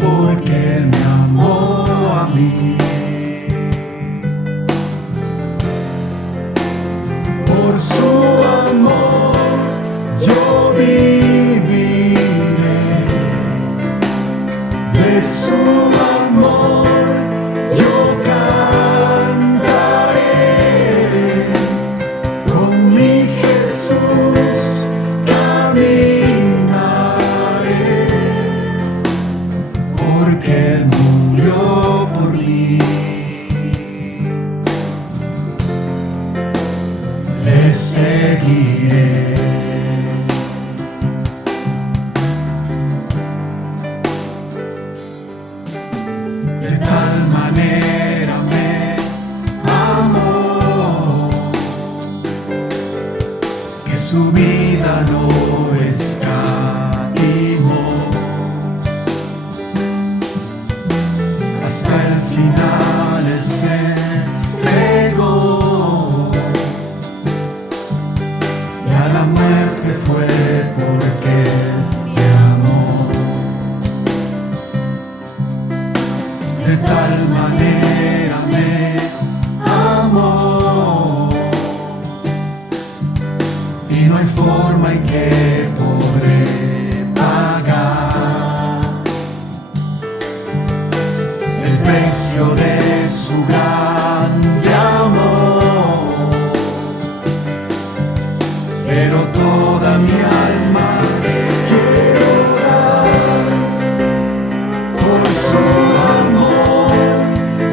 porque Él me amó a mí. Por su amor yo viviré. de su amor yo cantaré, con mi Jesús caminaré, porque Él murió por mí. Le seguiré. De tal manera me amó que su vida no escatimó. Hasta el final Él se entregó y a la muerte fue porque me amó. De tal manera me amó y no hay forma en que podré pagar el precio de su grande amor, pero toda mi alma quiero dar por su amor.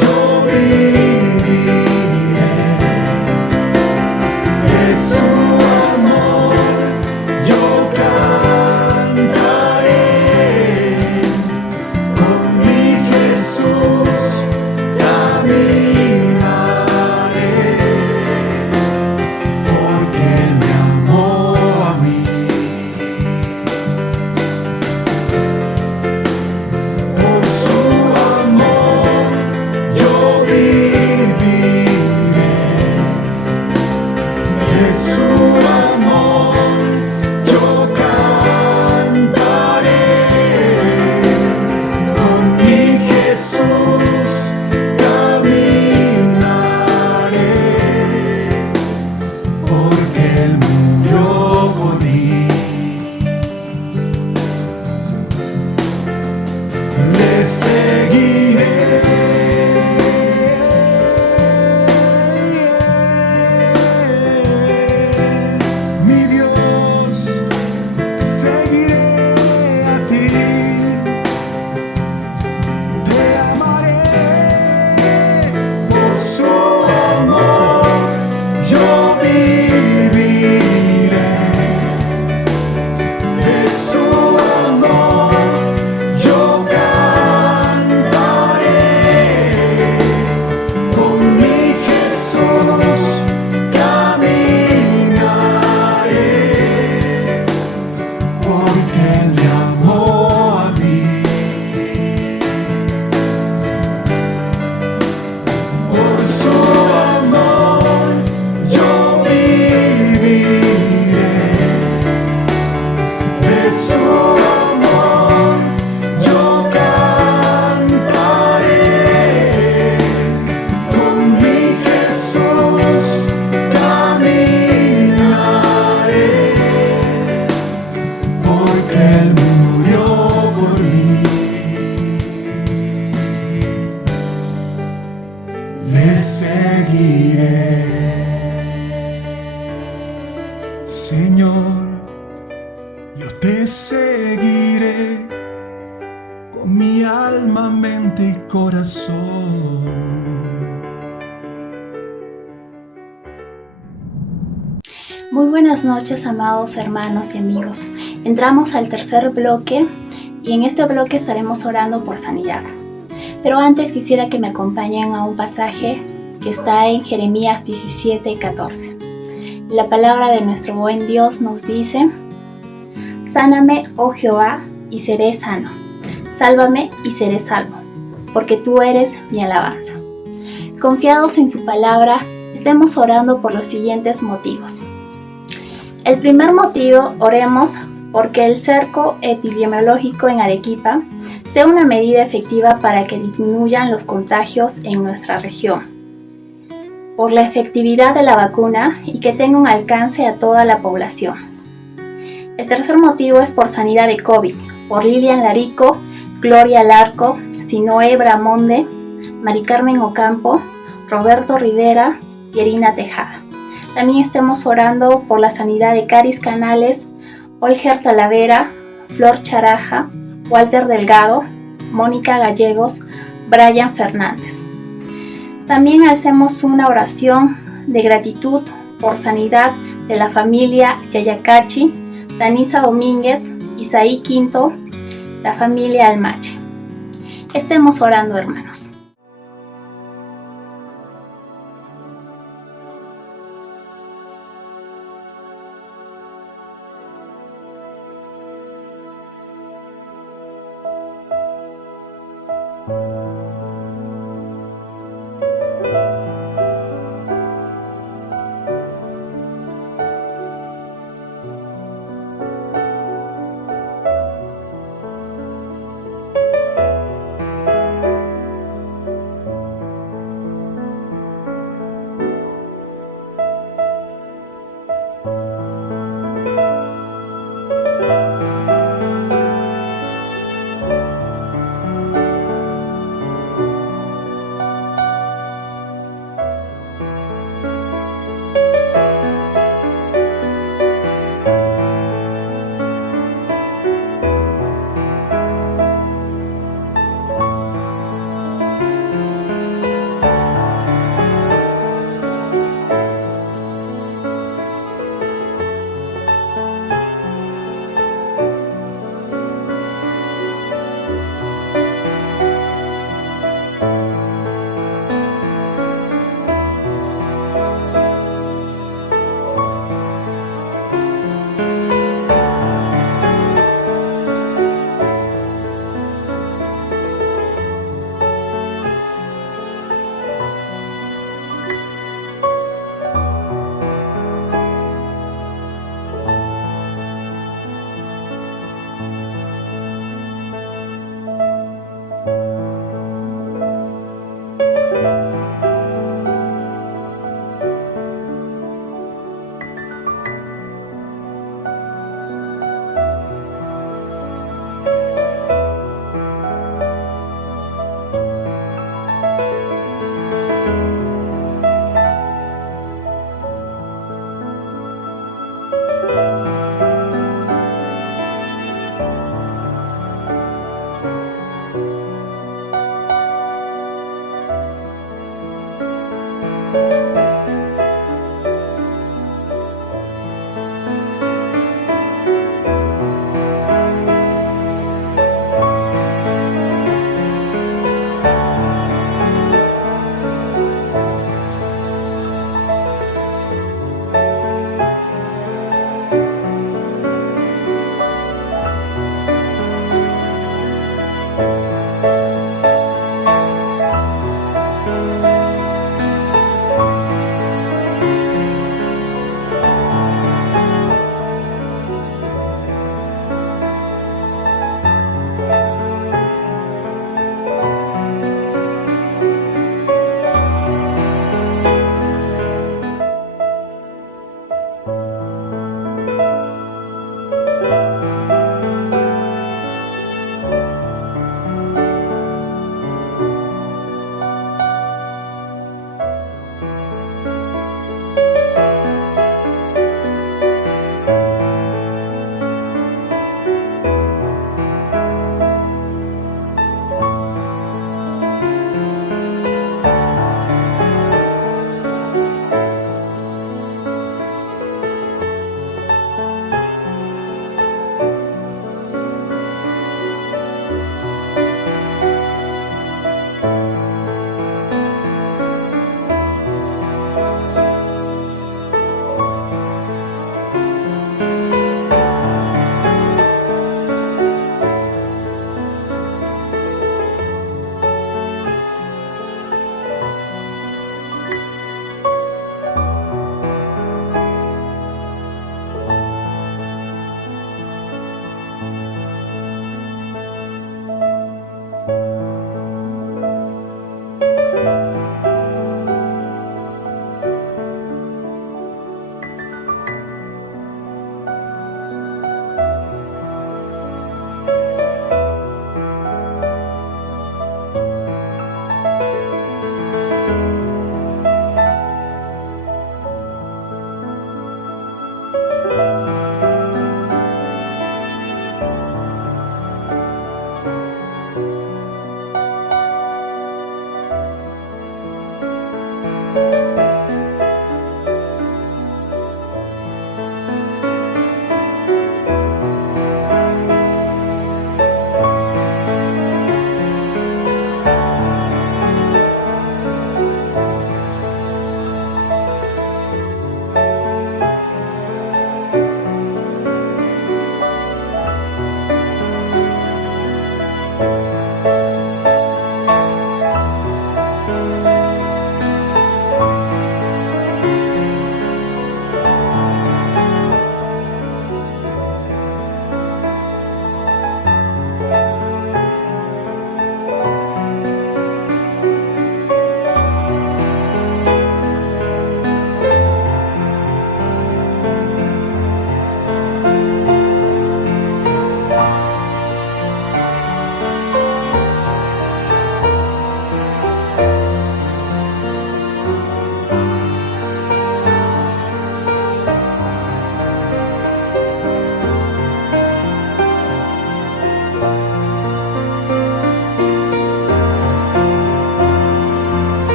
Yo viviré de su amor, yo cantaré, con mi Jesús caminaré, porque Él me amó a mí. Por su amor yo viviré, de su amor yo cantaré, con mi Jesús caminaré, porque Él murió por mí. Le seguiré. Mi Dios, te seguiré a ti, te amaré por su amor, yo viviré de su amor, yo cantaré, con mi Jesús caminaré, porque Él me amó a mí. Por su amor yo viviré, de su amor yo cantaré, con mi Jesús caminaré, porque Él murió por mí. Le seguiré. Señor, yo te seguiré con mi alma, mente y corazón. Muy buenas noches, amados hermanos y amigos. Entramos al tercer bloque y en este bloque estaremos orando por sanidad. Pero antes quisiera que me acompañen a un pasaje que está en Jeremías 17:14. La palabra de nuestro buen Dios nos dice: Sáname, oh Jehová, y seré sano. Sálvame y seré salvo, porque tú eres mi alabanza. Confiados en su palabra, estemos orando por los siguientes motivos. El primer motivo, oremos porque el cerco epidemiológico en Arequipa sea una medida efectiva para que disminuyan los contagios en nuestra región, por la efectividad de la vacuna y que tenga un alcance a toda la población. El tercer motivo es por sanidad de COVID, por Lilian Larico, Gloria Larco, Sinoé Bramonde, Mari Carmen Ocampo, Roberto Rivera y Irina Tejada. También estemos orando por la sanidad de Caris Canales, Olger Talavera, Flor Charaja, Walter Delgado, Mónica Gallegos, Brian Fernández. También hacemos una oración de gratitud por sanidad de la familia Yayacachi, Danisa Domínguez, Isaí Quinto, la familia Almache. Estemos orando, hermanos.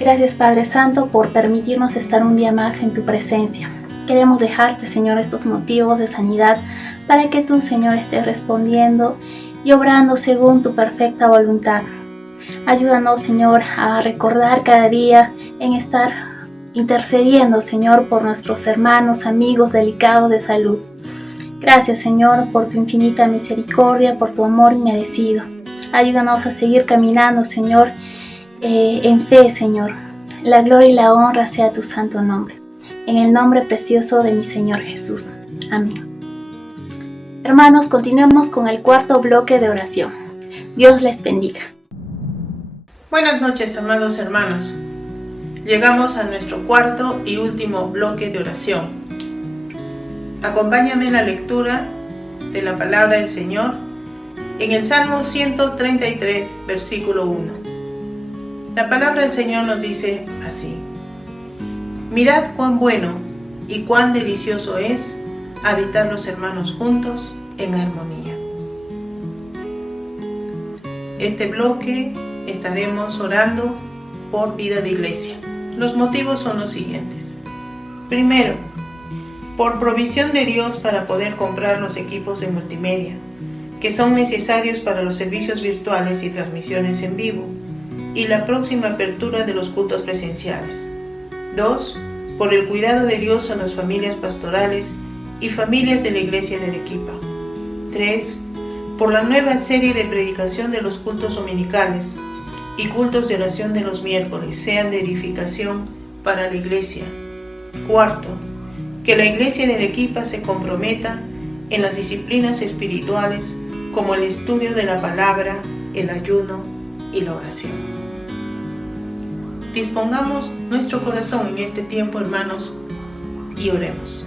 Gracias, Padre Santo, por permitirnos estar un día más en tu presencia. Queremos dejarte, Señor, estos motivos de sanidad para que tú, Señor, estés respondiendo y obrando según tu perfecta voluntad. Ayúdanos, Señor, a recordar cada día en estar intercediendo, Señor, por nuestros hermanos, amigos delicados de salud. Gracias, Señor, por tu infinita misericordia, por tu amor inmerecido. Ayúdanos a seguir caminando, Señor, en fe, Señor. La gloria y la honra sea a tu santo nombre. En el nombre precioso de mi Señor Jesús. Amén. Hermanos, continuemos con el cuarto bloque de oración. Dios les bendiga. Buenas noches, amados hermanos. Llegamos a nuestro cuarto y último bloque de oración. Acompáñame en la lectura de la palabra del Señor en el Salmo 133, versículo 1. La palabra del Señor nos dice así: Mirad cuán bueno y cuán delicioso es habitar los hermanos juntos en armonía. Este bloque estaremos orando por Vida de Iglesia. Los motivos son los siguientes. Primero, por provisión de Dios para poder comprar los equipos de multimedia que son necesarios para los servicios virtuales y transmisiones en vivo y la próxima apertura de los cultos presenciales. 2. Por el cuidado de Dios a las familias pastorales y familias de la Iglesia de Arequipa. 3. Por la nueva serie de predicación de los cultos dominicales y cultos de oración de los miércoles sean de edificación para la Iglesia. 4. Que la Iglesia de Arequipa se comprometa en las disciplinas espirituales como el estudio de la palabra, el ayuno y la oración. Dispongamos nuestro corazón en este tiempo, hermanos, y oremos.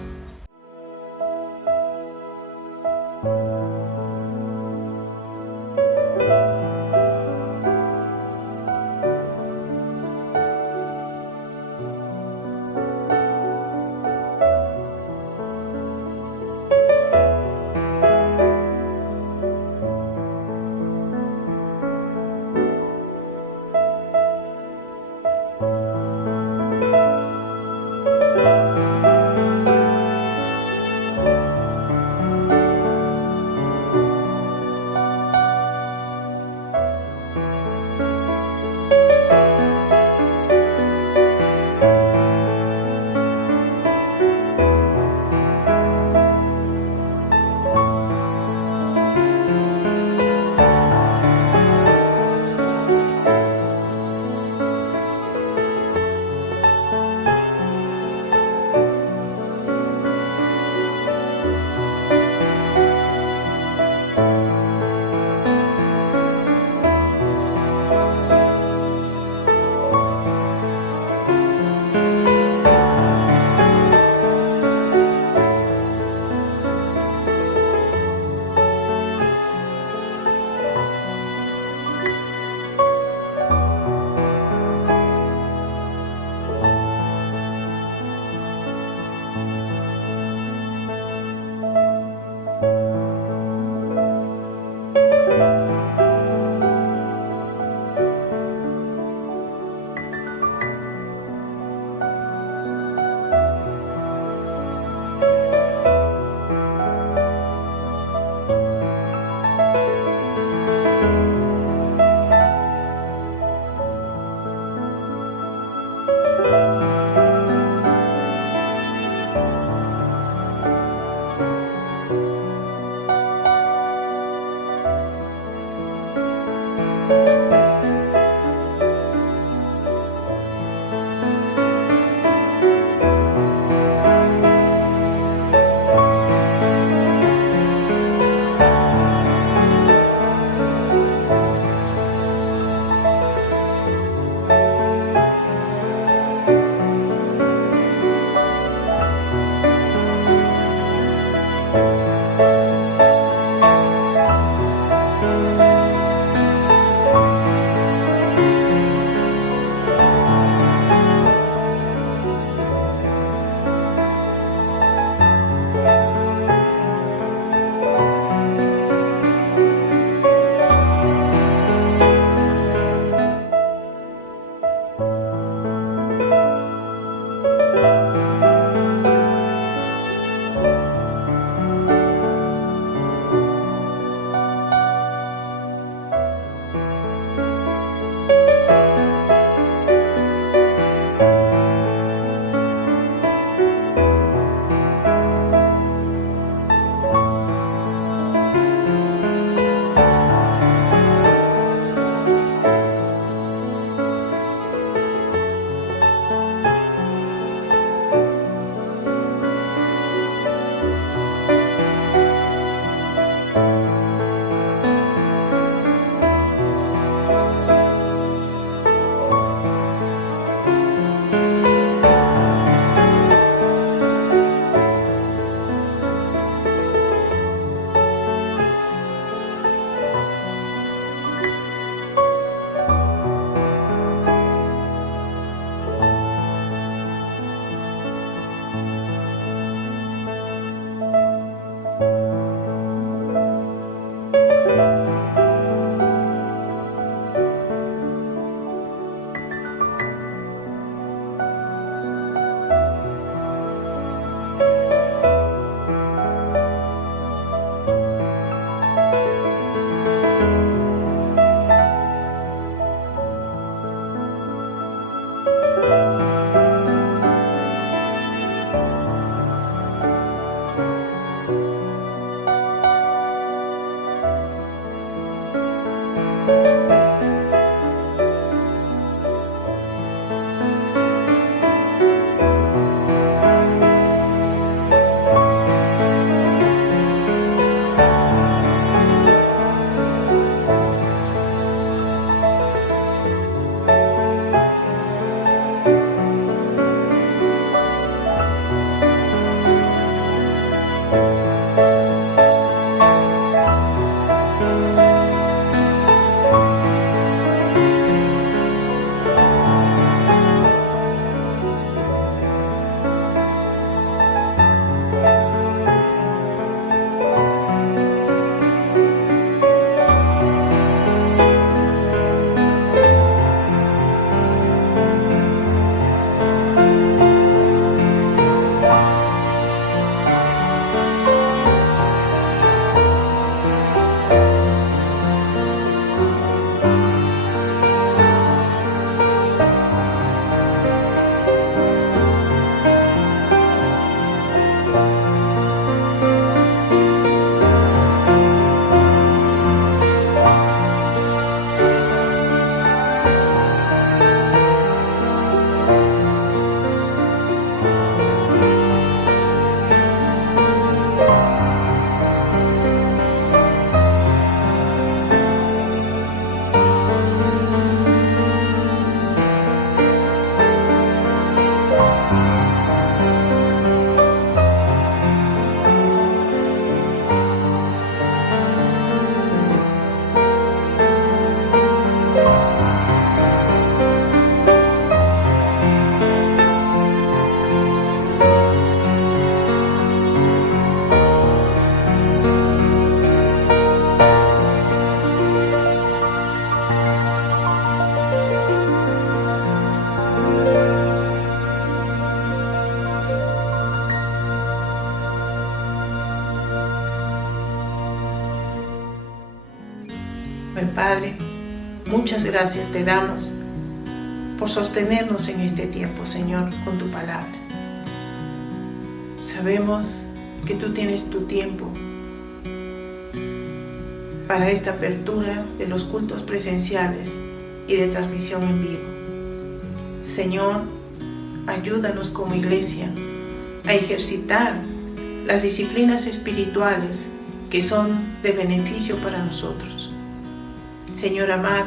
Padre, muchas gracias te damos por sostenernos en este tiempo, Señor, con tu palabra. Sabemos que tú tienes tu tiempo para esta apertura de los cultos presenciales y de transmisión en vivo. Señor, ayúdanos como iglesia a ejercitar las disciplinas espirituales que son de beneficio para nosotros. Señor amado,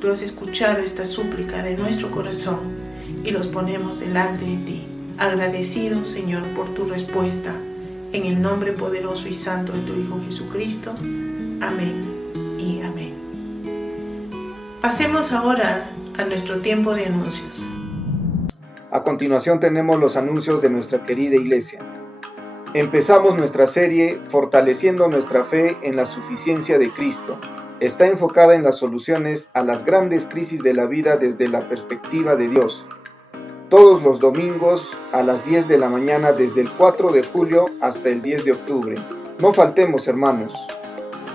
tú has escuchado esta súplica de nuestro corazón y los ponemos delante de ti, agradecidos, Señor, por tu respuesta, en el nombre poderoso y santo de tu Hijo Jesucristo. Amén y amén. Pasemos ahora a nuestro tiempo de anuncios. A continuación tenemos los anuncios de nuestra querida iglesia. Empezamos nuestra serie Fortaleciendo nuestra fe en la suficiencia de Cristo. Está enfocada en las soluciones a las grandes crisis de la vida desde la perspectiva de Dios. Todos los domingos a las 10 de la mañana desde el 4 de julio hasta el 10 de octubre. No faltemos, hermanos.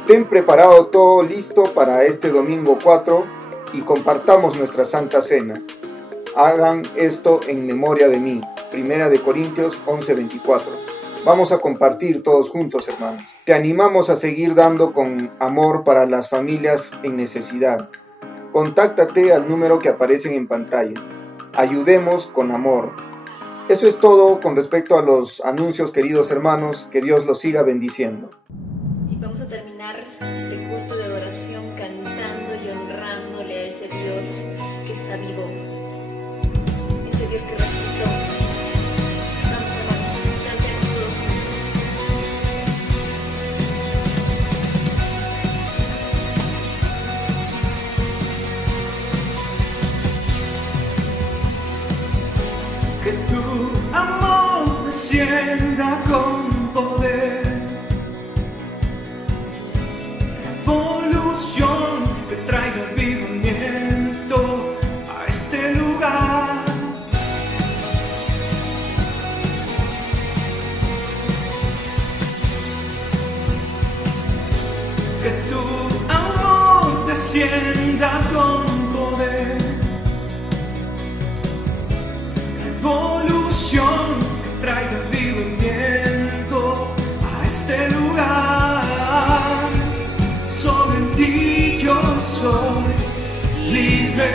Ten preparado todo listo para este domingo 4 y compartamos nuestra Santa Cena. Hagan esto en memoria de mí. 1 Corintios 11:24. Vamos a compartir todos juntos, hermanos. Te animamos a seguir dando con amor para las familias en necesidad. Contáctate al número que aparecen en pantalla. Ayudemos con amor. Eso es todo con respecto a los anuncios, queridos hermanos. Que Dios los siga bendiciendo. Y vamos a terminar este culto de adoración cantando y honrándole a ese Dios que está vivo, ese Dios que resucitó. Vamos, hermanos, cantemos todos juntos. Que tu amor descienda con poder, revolución que traiga avivamiento a este lugar. Que tu amor descienda con poder, revolución que traiga avivamiento a este lugar. Solo en ti yo soy libre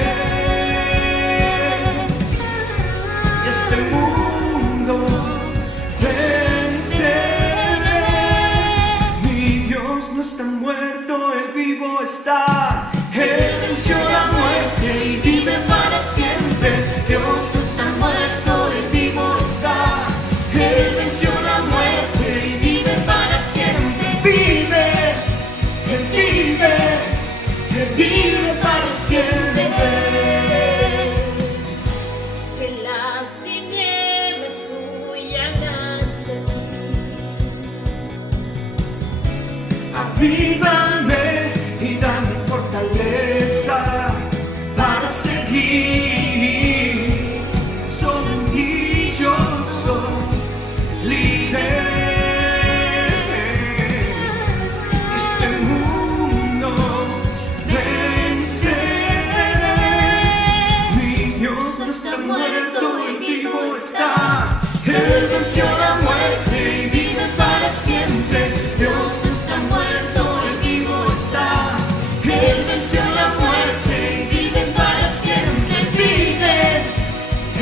y este mundo venceré. Mi Dios no está muerto, Él vivo está. Él venció la muerte y vive para siempre. Dios no está muerto, Él vivo está. Él venció la muerte y vive para siempre. Vive, Él vive, Él vive para siempre. Que las tinieblas huyan ante ti. Avívame y dame fortaleza para seguir. Solo en ti yo soy libre. Este mundo venceré. Mi Dios no está muerto, Él vivo está. Él venció la muerte y vive para siempre. Dios no está muerto, Él vivo está. Él venció la muerte y vive para siempre. Vive,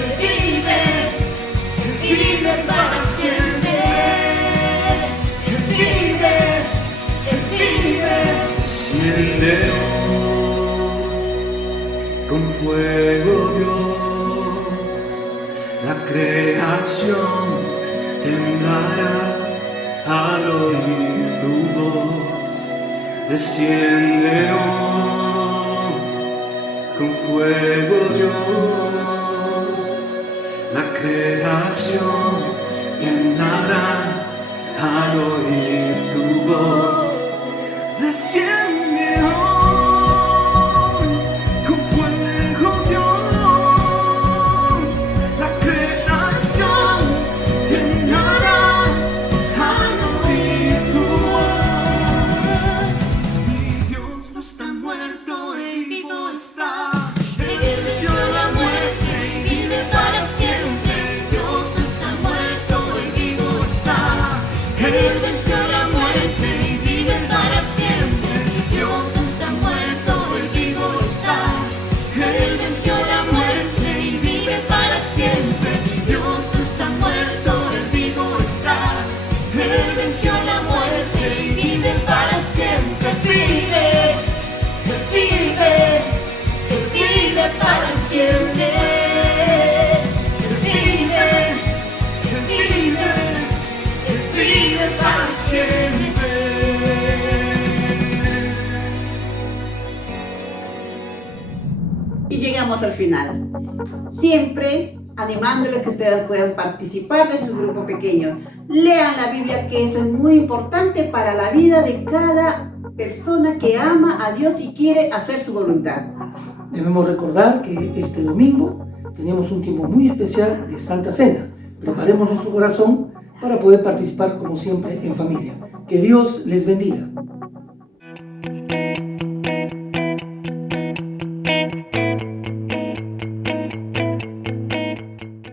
Él vive, Él vive para siempre. Él vive, Él vive. Enciende con fuego, Dios, la creación temblará al oír tu voz. Desciende con fuego, Dios, la creación temblará al oír tu voz. Desciende con fuego, Dios, la creación temblará al oír tu voz. Mi Dios no está muerto, y llegamos al final. Siempre animándoles que ustedes puedan participar de su grupo pequeño. Lean la Biblia, que eso es muy importante para la vida de cada persona que ama a Dios y quiere hacer su voluntad. Debemos recordar que este domingo tenemos un tiempo muy especial de Santa Cena. Preparemos nuestro corazón para poder participar como siempre en familia. Que Dios les bendiga.